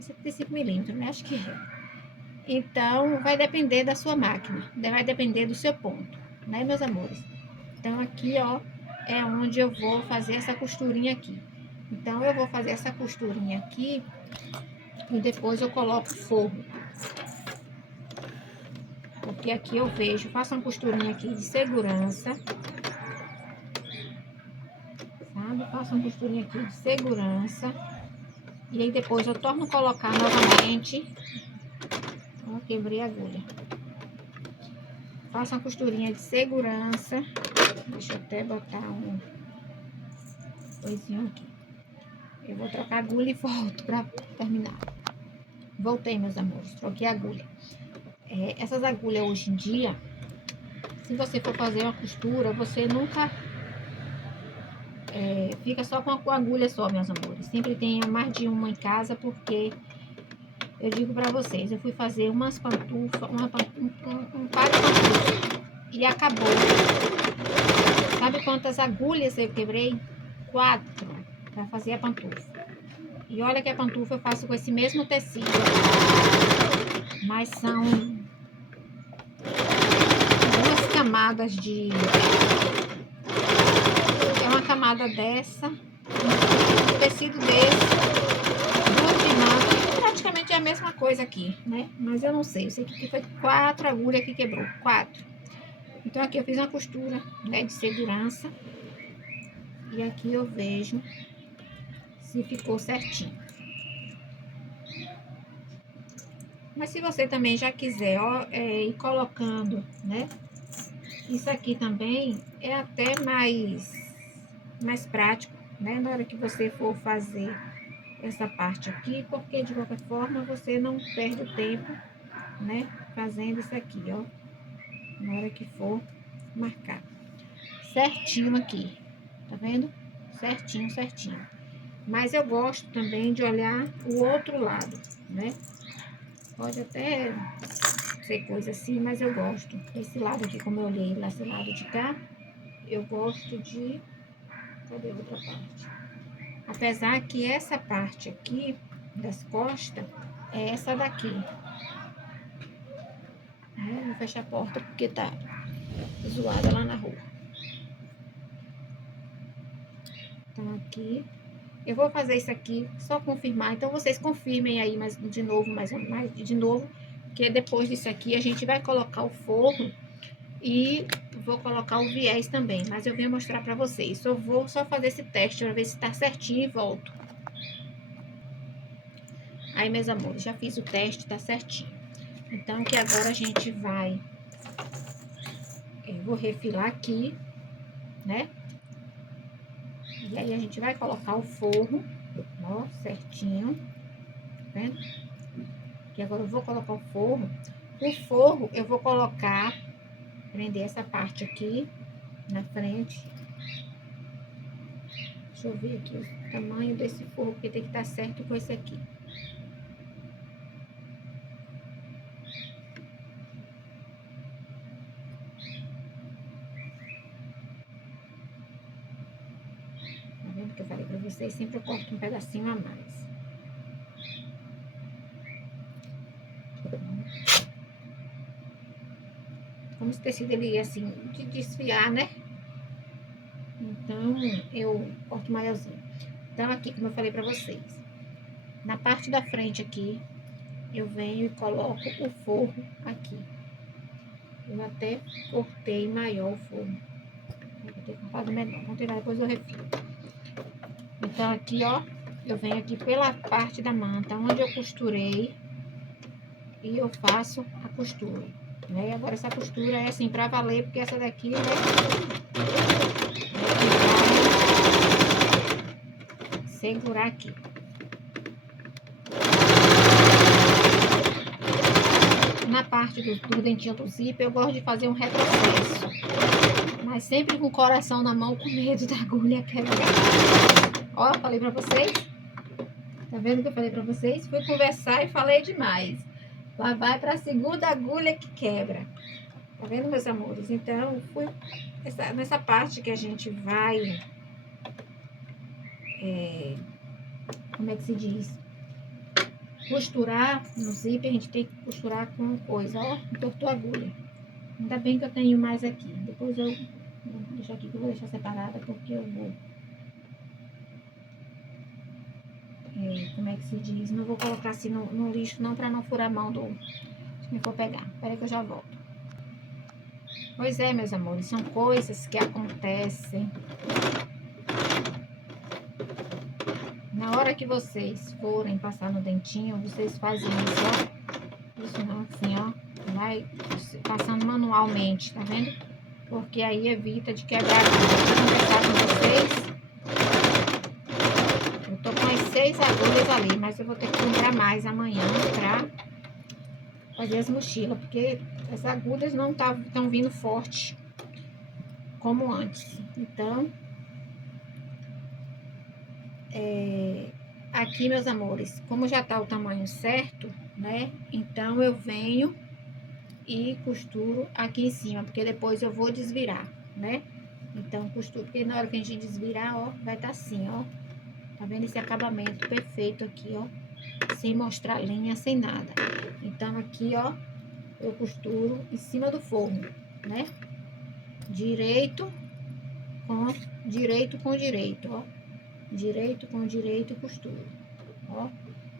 75 milímetros, né? Acho que é. Então, vai depender da sua máquina, vai depender do seu ponto, né, meus amores? Então, aqui, ó, é onde eu vou fazer essa costurinha aqui. Então, eu vou fazer essa costurinha aqui e depois eu coloco o forro. Porque aqui eu vejo, faço uma costurinha aqui de segurança. Sabe? Faço uma costurinha aqui de segurança. E aí depois eu torno a colocar novamente. Ó, quebrei a agulha. Faça uma costurinha de segurança. Deixa eu até botar um coisinho aqui. Eu vou trocar a agulha e volto pra terminar. Voltei, meus amores. Troquei a agulha. Essas agulhas hoje em dia, se você for fazer uma costura, você nunca fica só com a agulha só, meus amores. Sempre tenha mais de uma em casa, porque eu digo pra vocês, eu fui fazer umas pantufas, um par de pantufas e acabou. Sabe quantas agulhas eu quebrei? 4 pra fazer a pantufa. E olha que a pantufa eu faço com esse mesmo tecido, mas são 2 camadas de... É uma camada dessa, um tecido desse, 2 de manta, praticamente é a mesma coisa aqui, né? Mas eu não sei, eu sei que aqui foi 4 agulhas que quebrou, 4. Então aqui eu fiz uma costura, né, de segurança, e aqui eu vejo se ficou certinho. Mas se você também já quiser, ó, ir colocando, né? Isso aqui também é até mais prático, né? Na hora que você for fazer essa parte aqui, porque de qualquer forma você não perde o tempo, né? Fazendo isso aqui, ó. Na hora que for marcar. Certinho aqui, tá vendo? Certinho, certinho. Mas eu gosto também de olhar o outro lado, né? Pode até ser coisa assim, mas eu gosto. Esse lado aqui, como eu olhei nesse lado de cá, eu gosto de... Cadê a outra parte? Apesar que essa parte aqui, das costas, é essa daqui. Vou fechar a porta porque tá zoada lá na rua. Então aqui... Eu vou fazer isso aqui, só confirmar. Então, vocês confirmem aí de novo, que depois disso aqui a gente vai colocar o forro e vou colocar o viés também. Mas eu venho mostrar pra vocês. Eu vou só fazer esse teste pra ver se tá certinho e volto. Aí, meus amores, já fiz o teste, tá certinho. Então, que agora a gente vai... Eu vou refilar aqui, né? E aí, a gente vai colocar o forro, ó, certinho. Tá vendo? Que agora eu vou colocar o forro. O forro eu vou colocar, prender essa parte aqui na frente. Deixa eu ver aqui o tamanho desse forro, porque tem que estar certo com esse aqui. Tá vendo que eu falei pra vocês? Sempre eu corto um pedacinho a mais. Como esse tecido ele ia assim, de desfiar, né? Então, eu corto maiorzinho. Então, aqui, como eu falei pra vocês, na parte da frente aqui, eu venho e coloco o forro aqui. Eu até cortei maior o forro. Eu vou ter cortado menor, vou tirar, depois eu refiro. Então, aqui, ó, eu venho aqui pela parte da manta, onde eu costurei, e eu faço a costura, né? Agora, essa costura é assim, pra valer, porque essa daqui, né? Segurar aqui. Na parte do dentinho do zíper, eu gosto de fazer um retrocesso. Mas sempre com o coração na mão, com medo da agulha quebrar. Ó, falei pra vocês. Tá vendo que eu falei pra vocês? Fui conversar e falei demais. Lá vai pra segunda agulha que quebra. Tá vendo, meus amores? Então, fui nessa parte que a gente vai... como é que se diz? Costurar no zíper, a gente tem que costurar com coisa, ó, entortou a agulha. Ainda bem que eu tenho mais aqui. Depois eu vou deixar aqui, que eu vou deixar separada, porque eu vou... como é que se diz? Não vou colocar assim no lixo, não, pra não furar a mão de quem for pegar. Espera que eu já volto. Pois é, meus amores, são coisas que acontecem. Na hora que vocês forem passar no dentinho, vocês fazem isso, ó. Isso não, assim, ó. vai passando manualmente, tá vendo? Porque aí evita de quebrar a agulha. Vou conversar com vocês. Eu tô com as 6 agulhas ali, mas eu vou ter que comprar mais amanhã pra fazer as mochilas, porque as agulhas não estão vindo forte como antes. Então, aqui, meus amores, como já tá o tamanho certo, né? Então, eu venho e costuro aqui em cima, porque depois eu vou desvirar, né? Então, costuro, porque na hora que a gente desvirar, ó, vai estar assim, ó. Tá vendo esse acabamento perfeito aqui, ó? Sem mostrar linha, sem nada. Então, aqui, ó, eu costuro em cima do forro, né? Direito com direito, ó. Direito com direito e costuro, ó.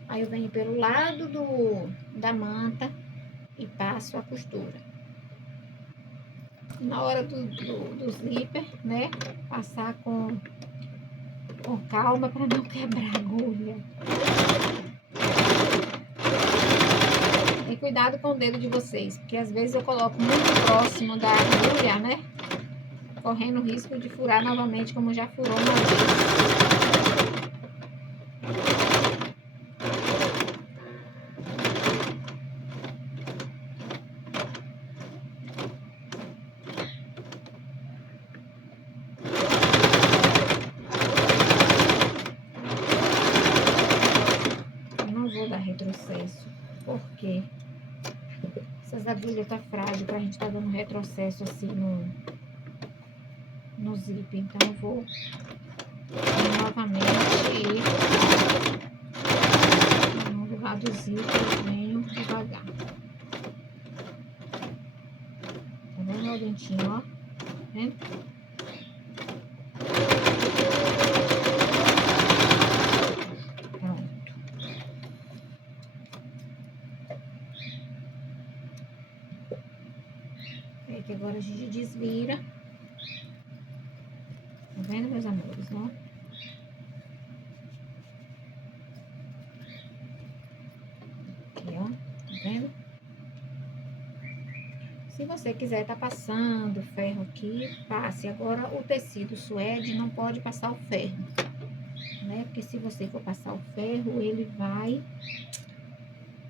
Aí eu venho pelo lado da manta e passo a costura. Na hora do zíper, né? Passar com calma para não quebrar a agulha. E cuidado com o dedo de vocês, porque às vezes eu coloco muito próximo da agulha, né? Correndo o risco de furar novamente, como já furou uma vez. Vou dar retrocesso, porque essas agulhas tá frágil pra gente tá dando retrocesso assim no zíper. Então eu vou novamente no lugar do zíper, eu venho devagar. Tá vendo o dentinho, ó? Tá vendo? É que agora a gente desvira. Tá vendo, meus amores, ó? Aqui, ó. Tá vendo? Se você quiser tá passando ferro aqui, passe. Agora, o tecido suede não pode passar o ferro, né? Porque se você for passar o ferro, ele vai,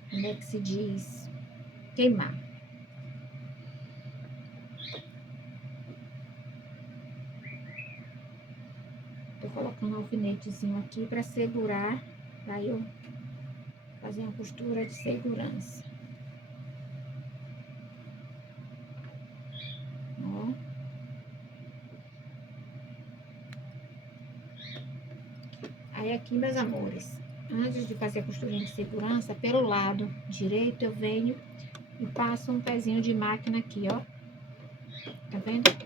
como é que se diz? Queimar. Tô colocando um alfinetezinho aqui para segurar, para eu fazer uma costura de segurança. Ó. Aí aqui, meus amores, antes de fazer a costurinha de segurança, pelo lado direito eu venho e passo um pezinho de máquina aqui, ó. Tá vendo?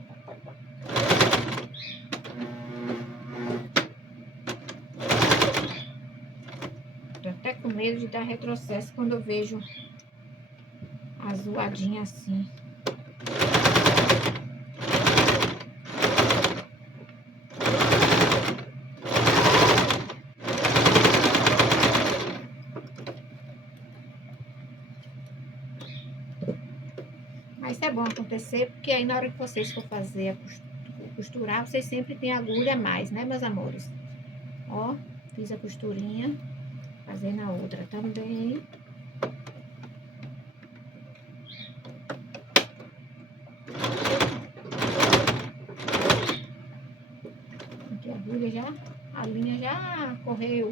Tô até com medo de dar retrocesso quando eu vejo a zoadinha assim. Mas é bom acontecer, porque aí na hora que vocês for fazer costurar, vocês sempre tem agulha a mais, né, meus amores? Ó, fiz a costurinha, fazer na outra também. Aqui a agulha já, a linha já correu.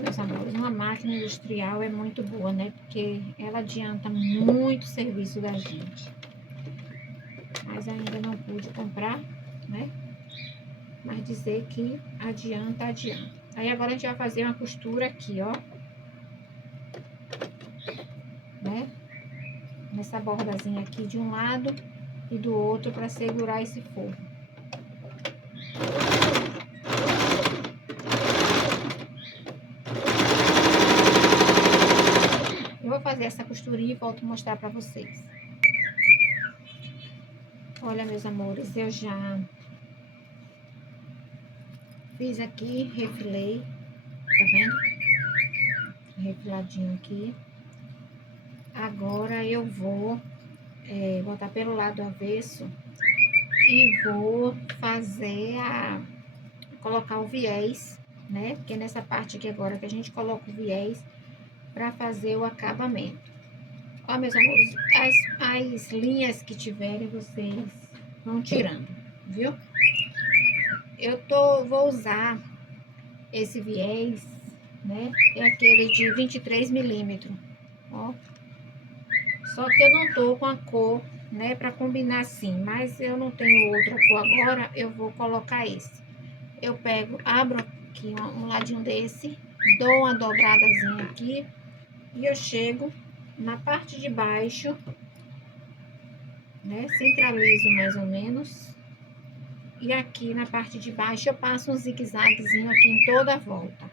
Meus amores, uma máquina industrial é muito boa, né? Porque ela adianta muito o serviço da gente. Mas ainda não pude comprar, né? Mas dizer que adianta, adianta. Aí agora a gente vai fazer uma costura aqui, ó. né? Nessa bordazinha aqui de um lado e do outro para segurar esse forro. Eu vou fazer essa costurinha e volto a mostrar para vocês. Olha, meus amores, eu já fiz aqui, refilei, tá vendo? Refiladinho aqui. Agora eu vou botar pelo lado avesso e vou fazer colocar o viés, né? Porque é nessa parte aqui agora que a gente coloca o viés para fazer o acabamento. Ó, meus amores, as linhas que tiverem, vocês vão tirando, viu? Vou usar esse viés, né? É aquele de 23 milímetros, ó. Só que eu não tô com a cor, né, para combinar assim, mas eu não tenho outra cor agora, eu vou colocar esse. Eu pego, abro aqui um ladinho desse, dou uma dobradazinha aqui e eu chego na parte de baixo, né, centralizo mais ou menos. E aqui na parte de baixo eu passo um zigue-zaguezinho aqui em toda a volta.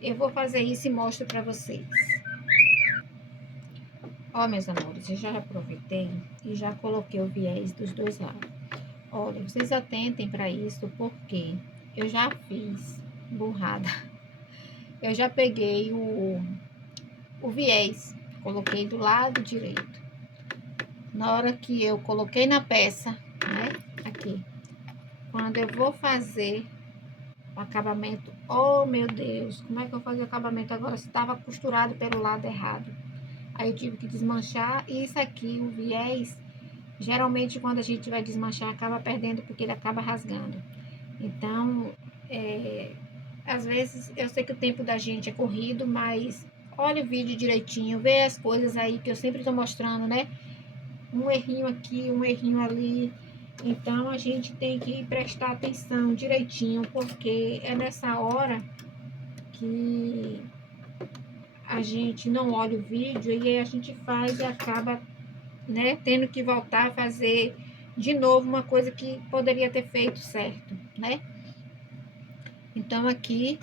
Eu vou fazer isso e mostro para vocês. Ó, meus amores, eu já aproveitei e já coloquei o viés dos dois lados. Olha, vocês atentem para isso, porque eu já fiz burrada. Eu já peguei o viés, coloquei do lado direito. Na hora que eu coloquei na peça, né, aqui, quando eu vou fazer o acabamento, oh meu Deus, como é que eu vou fazer o acabamento agora se estava costurado pelo lado errado? Aí eu tive que desmanchar, e isso aqui, o viés, geralmente quando a gente vai desmanchar, acaba perdendo porque ele acaba rasgando. Então, às vezes, eu sei que o tempo da gente é corrido, mas olha o vídeo direitinho, vê as coisas aí que eu sempre tô mostrando, né? Um errinho aqui, um errinho ali. Então, a gente tem que prestar atenção direitinho, porque é nessa hora que a gente não olha o vídeo e aí a gente faz e acaba, né, tendo que voltar a fazer de novo uma coisa que poderia ter feito certo, né? Então, aqui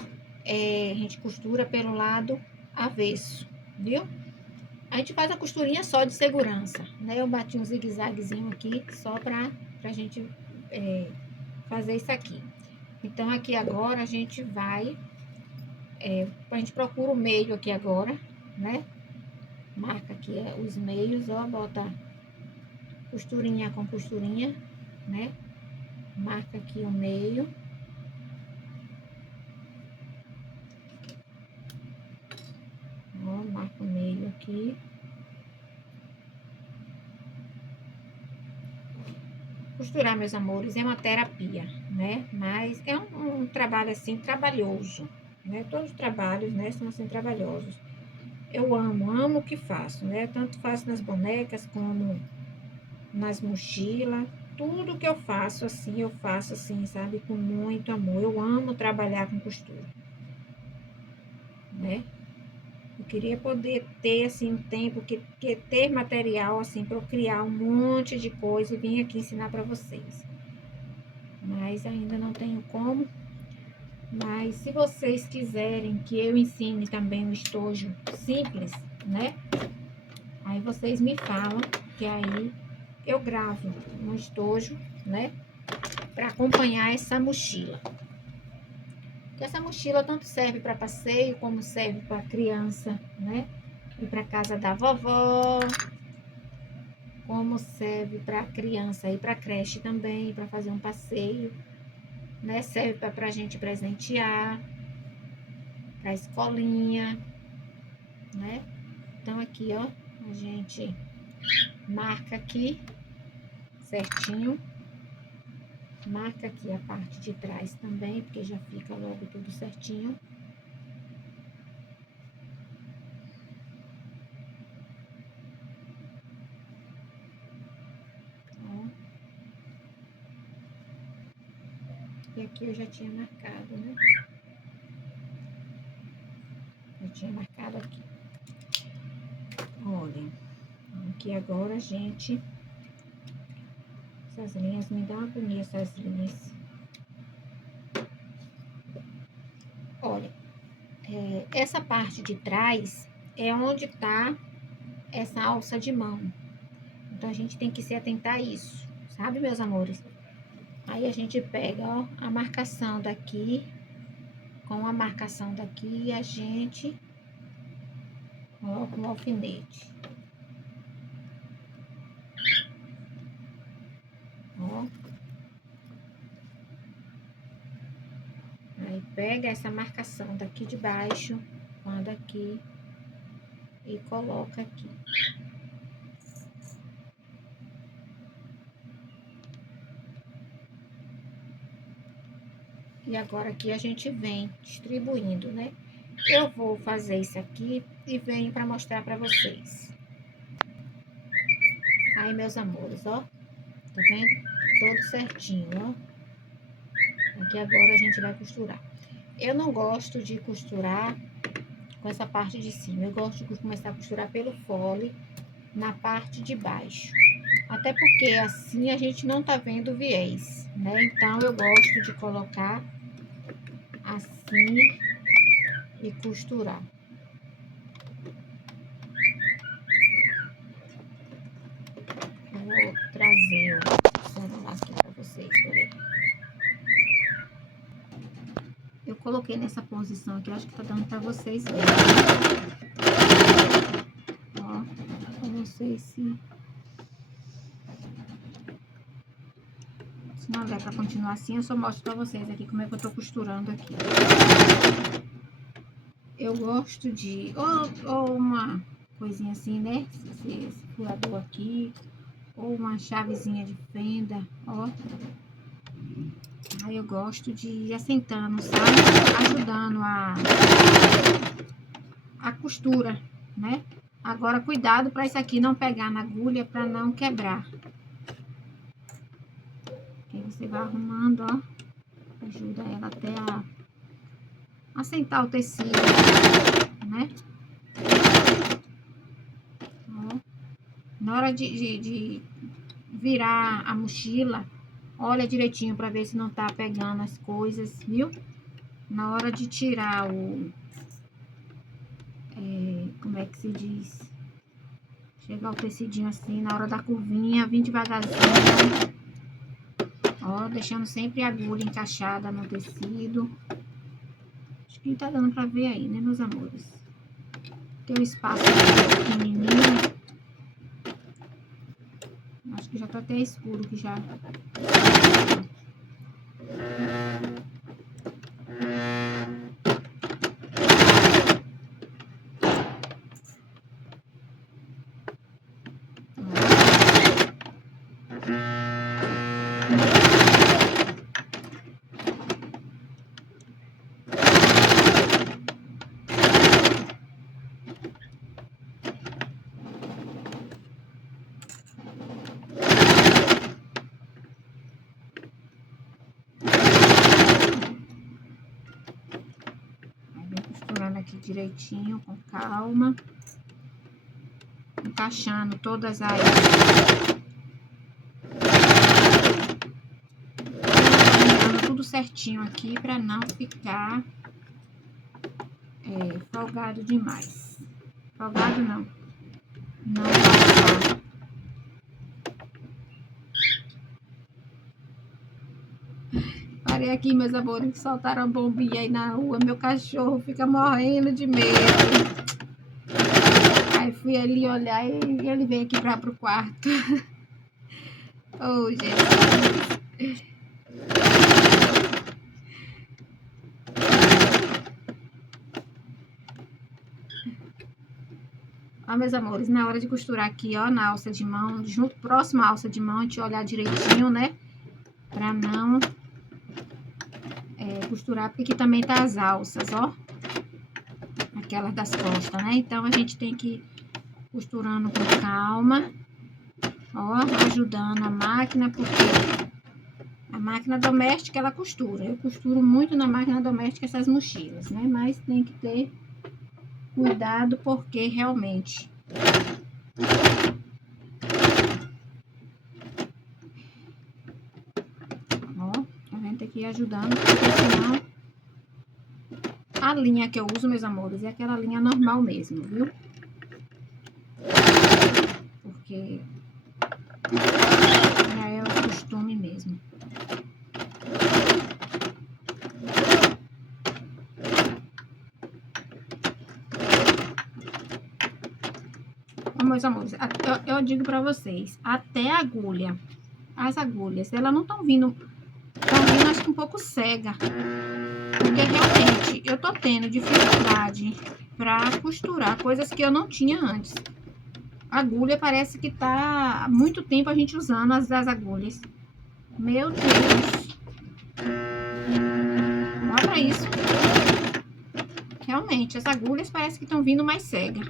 a gente costura pelo lado avesso, viu? A gente faz a costurinha só de segurança, né? Eu bati um zigue-zaguezinho aqui só pra gente fazer isso aqui. Então, aqui agora a gente vai, a gente procura o meio aqui agora, né? Marca aqui os meios, ó, bota costurinha com costurinha, né? Marca aqui o meio. Ó, marca o meio aqui. Costurar, meus amores, é uma terapia, né? Mas é um trabalho, assim, trabalhoso, né? Todos os trabalhos, né, são, assim, trabalhosos. Eu amo o que faço, né? Tanto faço nas bonecas como nas mochilas. Tudo que eu faço assim, sabe? Com muito amor. Eu amo trabalhar com costura, né? Eu queria poder ter, assim, um tempo que ter material, assim, para eu criar um monte de coisa e vir aqui ensinar para vocês. Mas ainda não tenho como. Mas se vocês quiserem que eu ensine também o estojo simples, né? Aí vocês me falam, que aí eu gravo um estojo, né? Para acompanhar essa mochila. Porque essa mochila tanto serve para passeio, como serve para criança, né? Ir para casa da vovó, como serve para criança ir para creche também, para fazer um passeio, né? Serve para a gente presentear, para escolinha, né? Então, aqui, ó, a gente marca aqui certinho. Marca aqui a parte de trás também, porque já fica logo tudo certinho. Ó. E aqui eu já tinha marcado, né? Eu tinha marcado aqui. aqui agora, gente. Essas linhas, me dá uma agonia essas linhas. Olha, essa parte de trás é onde tá essa alça de mão. Então, a gente tem que se atentar a isso, sabe, meus amores? Aí, a gente pega, ó, a marcação daqui, com a marcação daqui, e a gente coloca o alfinete. Ó. Aí, pega essa marcação daqui de baixo, com a daqui, e coloca aqui. E agora aqui a gente vem distribuindo, né? Eu vou fazer isso aqui e venho para mostrar para vocês. Aí, meus amores, ó. Tá vendo? Todo certinho, ó. Aqui agora a gente vai costurar. Eu não gosto de costurar com essa parte de cima. Eu gosto de começar a costurar pelo fole na parte de baixo. Até porque assim a gente não tá vendo o viés, né? Então, eu gosto de colocar assim e costurar. Eu vou trazer o celular aqui pra vocês, peraí. Eu coloquei nessa posição aqui, acho que tá dando pra vocês verem. Ó, pra vocês se não der pra continuar assim, eu só mostro pra vocês aqui como é que eu tô costurando aqui. Eu gosto de, ou uma coisinha assim, né? Esse furador aqui, ou uma chavezinha de fenda, ó. Aí eu gosto de ir assentando, sabe? Ajudando a costura, né? Agora, cuidado para isso aqui não pegar na agulha, para não quebrar. Aí você vai arrumando, ó. Ajuda ela até a assentar o tecido, né? Ó. Na hora de virar a mochila, olha direitinho para ver se não tá pegando as coisas, viu? Na hora de tirar como é que se diz? Chegar o tecidinho assim, na hora da curvinha, vim devagarzinho. Ó, deixando sempre a agulha encaixada no tecido. Acho que tá dando pra ver aí, né, meus amores? Tem um espaço pequenininho. Acho que já tá até escuro, que já... aqui direitinho, com calma, encaixando todas as tudo certinho aqui para não ficar folgado demais. Folgado não passar. Parei aqui, meus amores, que soltaram a bombinha aí na rua. Meu cachorro fica morrendo de medo. Aí fui ali olhar e ele veio aqui pro quarto. Oh, gente. Ó, meus amores, na hora de costurar aqui, ó, na alça de mão, junto, próximo à alça de mão, a gente olhar direitinho, né? Pra não costurar, porque aqui também tá as alças, ó. Aquelas das costas, né? Então, a gente tem que ir costurando com calma, ó, ajudando a máquina, porque a máquina doméstica, ela costura. Eu costuro muito na máquina doméstica essas mochilas, né? Mas tem que ter cuidado, porque realmente aqui ajudando, porque senão a linha que eu uso, meus amores, é aquela linha normal mesmo, viu? Porque já é o costume mesmo. Meus amores, eu digo pra vocês, até a agulha, as agulhas, elas não estão vindo acho que um pouco cega, porque realmente eu tô tendo dificuldade pra costurar coisas que eu não tinha antes. A agulha parece que tá há muito tempo a gente usando as agulhas. Meu Deus. Olha pra isso. Realmente, as agulhas parece que estão vindo mais cega.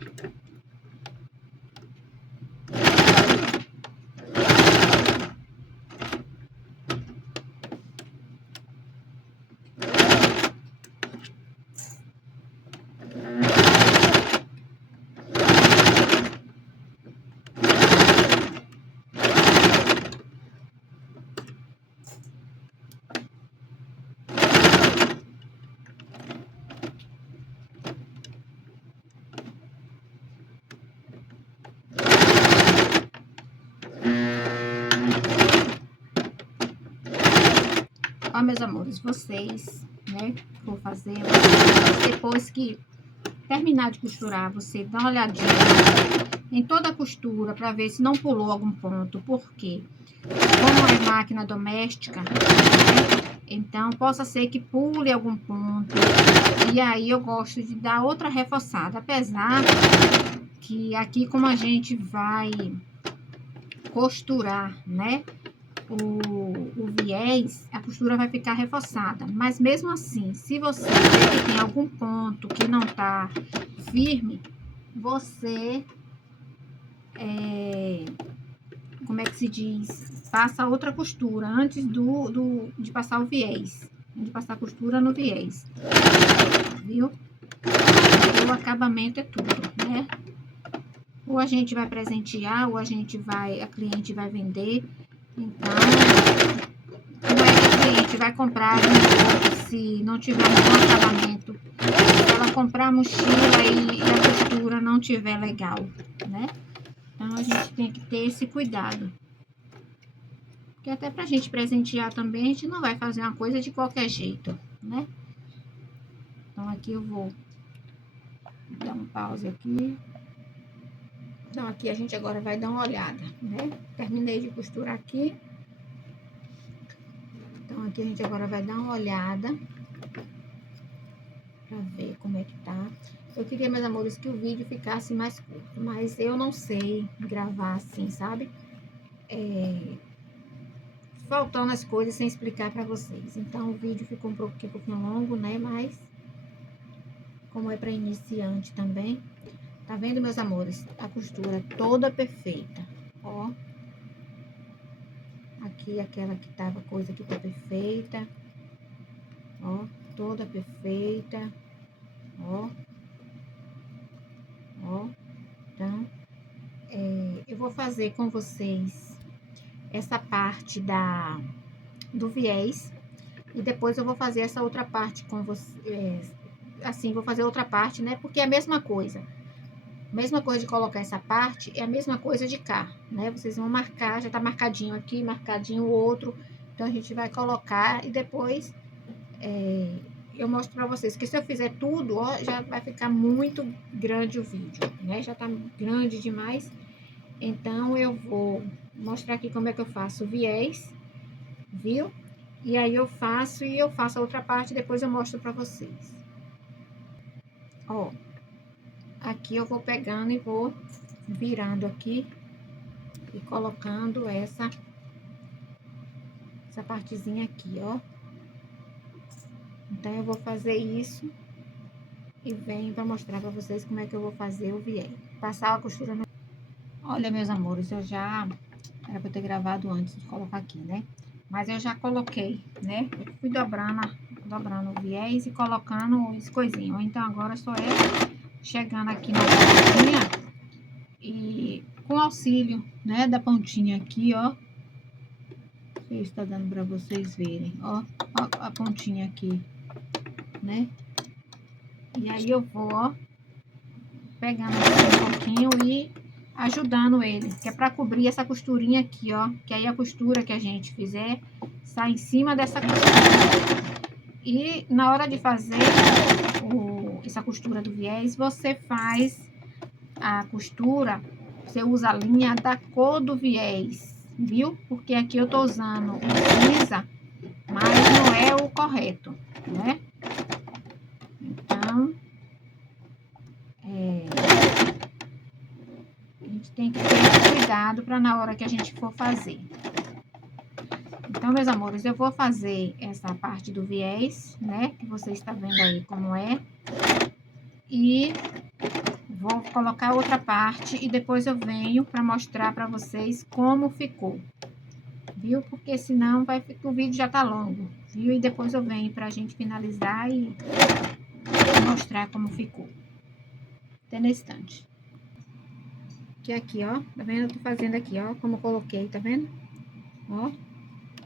Ó, meus amores, vocês, né, vou fazer, depois que terminar de costurar, você dá uma olhadinha em toda a costura para ver se não pulou algum ponto, porque como é máquina doméstica, né, então possa ser que pule algum ponto, e aí eu gosto de dar outra reforçada, apesar que aqui como a gente vai costurar, né, o viés, a costura vai ficar reforçada. Mas mesmo assim, se você vê que tem algum ponto que não tá firme, você, como é que se diz? Passa outra costura antes de passar o viés. De passar a costura no viés. Viu? O acabamento é tudo, né? Ou a gente vai presentear, ou a cliente vai vender. Então, como é que a cliente vai comprar se não tiver um bom acabamento? Se ela comprar a mochila e a costura não tiver legal, né? Então, a gente tem que ter esse cuidado. Porque até pra gente presentear também, a gente não vai fazer uma coisa de qualquer jeito, né? Então, aqui eu vou dar um pause aqui. Então, aqui a gente agora vai dar uma olhada, né? Terminei de costurar aqui. Então, aqui a gente agora vai dar uma olhada pra ver como é que tá. Eu queria, meus amores, que o vídeo ficasse mais curto, mas eu não sei gravar assim, sabe? Faltando as coisas sem explicar pra vocês. Então, o vídeo ficou um pouquinho longo, né? Mas, como é pra iniciante também, tá vendo, meus amores? A costura toda perfeita, ó. Aqui, aquela que tava, coisa que tá perfeita. Ó, toda perfeita. Ó. Ó. Então, eu vou fazer com vocês essa parte do viés. E depois eu vou fazer essa outra parte com vocês. Assim, vou fazer outra parte, né? Porque é a mesma coisa. Mesma coisa de colocar essa parte, é a mesma coisa de cá, né? Vocês vão marcar, já tá marcadinho aqui, marcadinho o outro. Então, a gente vai colocar e depois eu mostro pra vocês. Que se eu fizer tudo, ó, já vai ficar muito grande o vídeo, né? Já tá grande demais. Então, eu vou mostrar aqui como é que eu faço o viés, viu? E aí eu faço a outra parte, depois eu mostro pra vocês. Ó, aqui eu vou pegando e vou virando aqui e colocando essa partezinha aqui, ó. Então, eu vou fazer isso e venho pra mostrar pra vocês como é que eu vou fazer o viés. Passar a costura no... Olha, meus amores, eu já... Era pra eu ter gravado antes de colocar aqui, né? Mas eu já coloquei, né? Eu fui dobrando o viés e colocando as coisinhas. Então, agora só é chegando aqui na pontinha e com auxílio, né, da pontinha aqui, ó. ver se tá dando pra vocês verem. Ó a pontinha aqui, né? E aí eu vou, ó, pegando um pouquinho e ajudando ele, que é pra cobrir essa costurinha aqui, ó. Que aí a costura que a gente fizer sai em cima dessa costura. E na hora de fazer essa costura do viés, você faz a costura, você usa a linha da cor do viés, viu? Porque aqui eu tô usando o cinza, mas não é o correto, né? Então, a gente tem que ter cuidado para na hora que a gente for fazer. Então, meus amores, eu vou fazer essa parte do viés, né? Que você está vendo aí como é. E vou colocar outra parte e depois eu venho para mostrar para vocês como ficou. Viu? Porque senão o vídeo já tá longo, viu? E depois eu venho pra gente finalizar e mostrar como ficou. Até na estante. Que aqui, ó, tá vendo? Eu tô fazendo aqui, ó, como eu coloquei, tá vendo? Ó,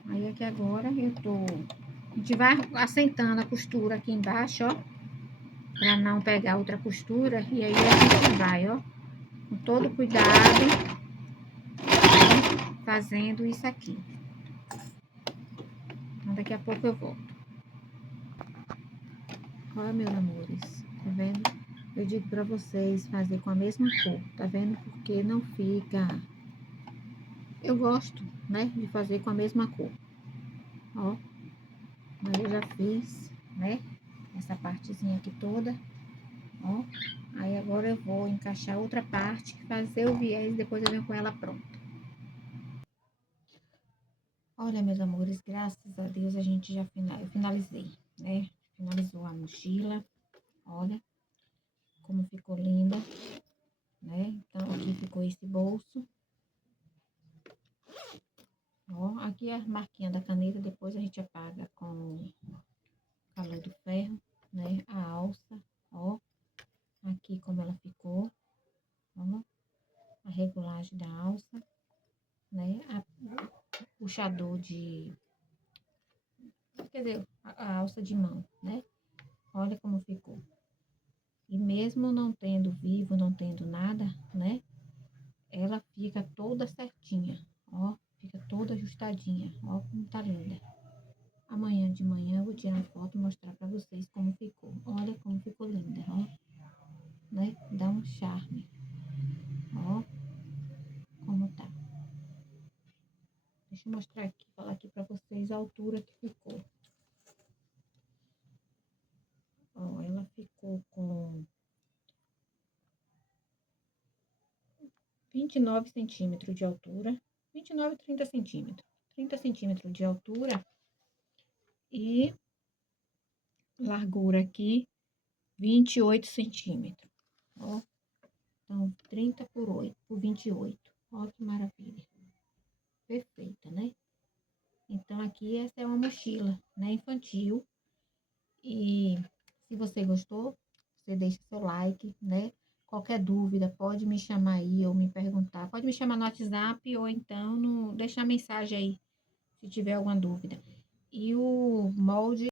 aí aqui agora a gente vai assentando a costura aqui embaixo, ó, pra não pegar outra costura. E aí a gente vai, ó, com todo cuidado, fazendo isso aqui. Então, daqui a pouco eu volto. Olha, meus amores, tá vendo? Eu digo pra vocês fazer com a mesma cor, tá vendo? Porque não fica... Eu gosto, né, de fazer com a mesma cor. Ó, mas eu já fiz, né, essa partezinha aqui toda, ó. Aí agora eu vou encaixar outra parte, fazer o viés e depois eu venho com ela pronta. Olha, meus amores, graças a Deus a gente já finalizei, né? Finalizou a mochila, olha como ficou linda, né? Então, aqui ficou esse bolso. Ó, aqui é a marquinha da caneta, depois a gente apaga com calor do ferro, né? A alça, ó. Aqui como ela ficou, ó. A regulagem da alça, né? O puxador de... Quer dizer, a alça de mão, né? Olha como ficou. E mesmo não tendo vivo, não tendo nada, né? Ela fica toda certinha, ó. Fica toda ajustadinha, ó como tá linda. Amanhã de manhã eu vou tirar foto e mostrar pra vocês como ficou. Olha como ficou linda, ó. Né? Dá um charme. Ó, como tá. Deixa eu mostrar aqui, falar aqui pra vocês a altura que ficou. Ó, ela ficou com 29 centímetros de altura. 29, 30 centímetros. 30 centímetros de altura. E largura aqui, 28 centímetros. Ó, então 30 por 8, por 28. Ó, que maravilha. Perfeita, né? Então, aqui essa é uma mochila, né, infantil. E se você gostou, você deixa seu like, né? Qualquer dúvida, pode me chamar aí ou me perguntar. Pode me chamar no WhatsApp ou então deixar mensagem aí, se tiver alguma dúvida. E o molde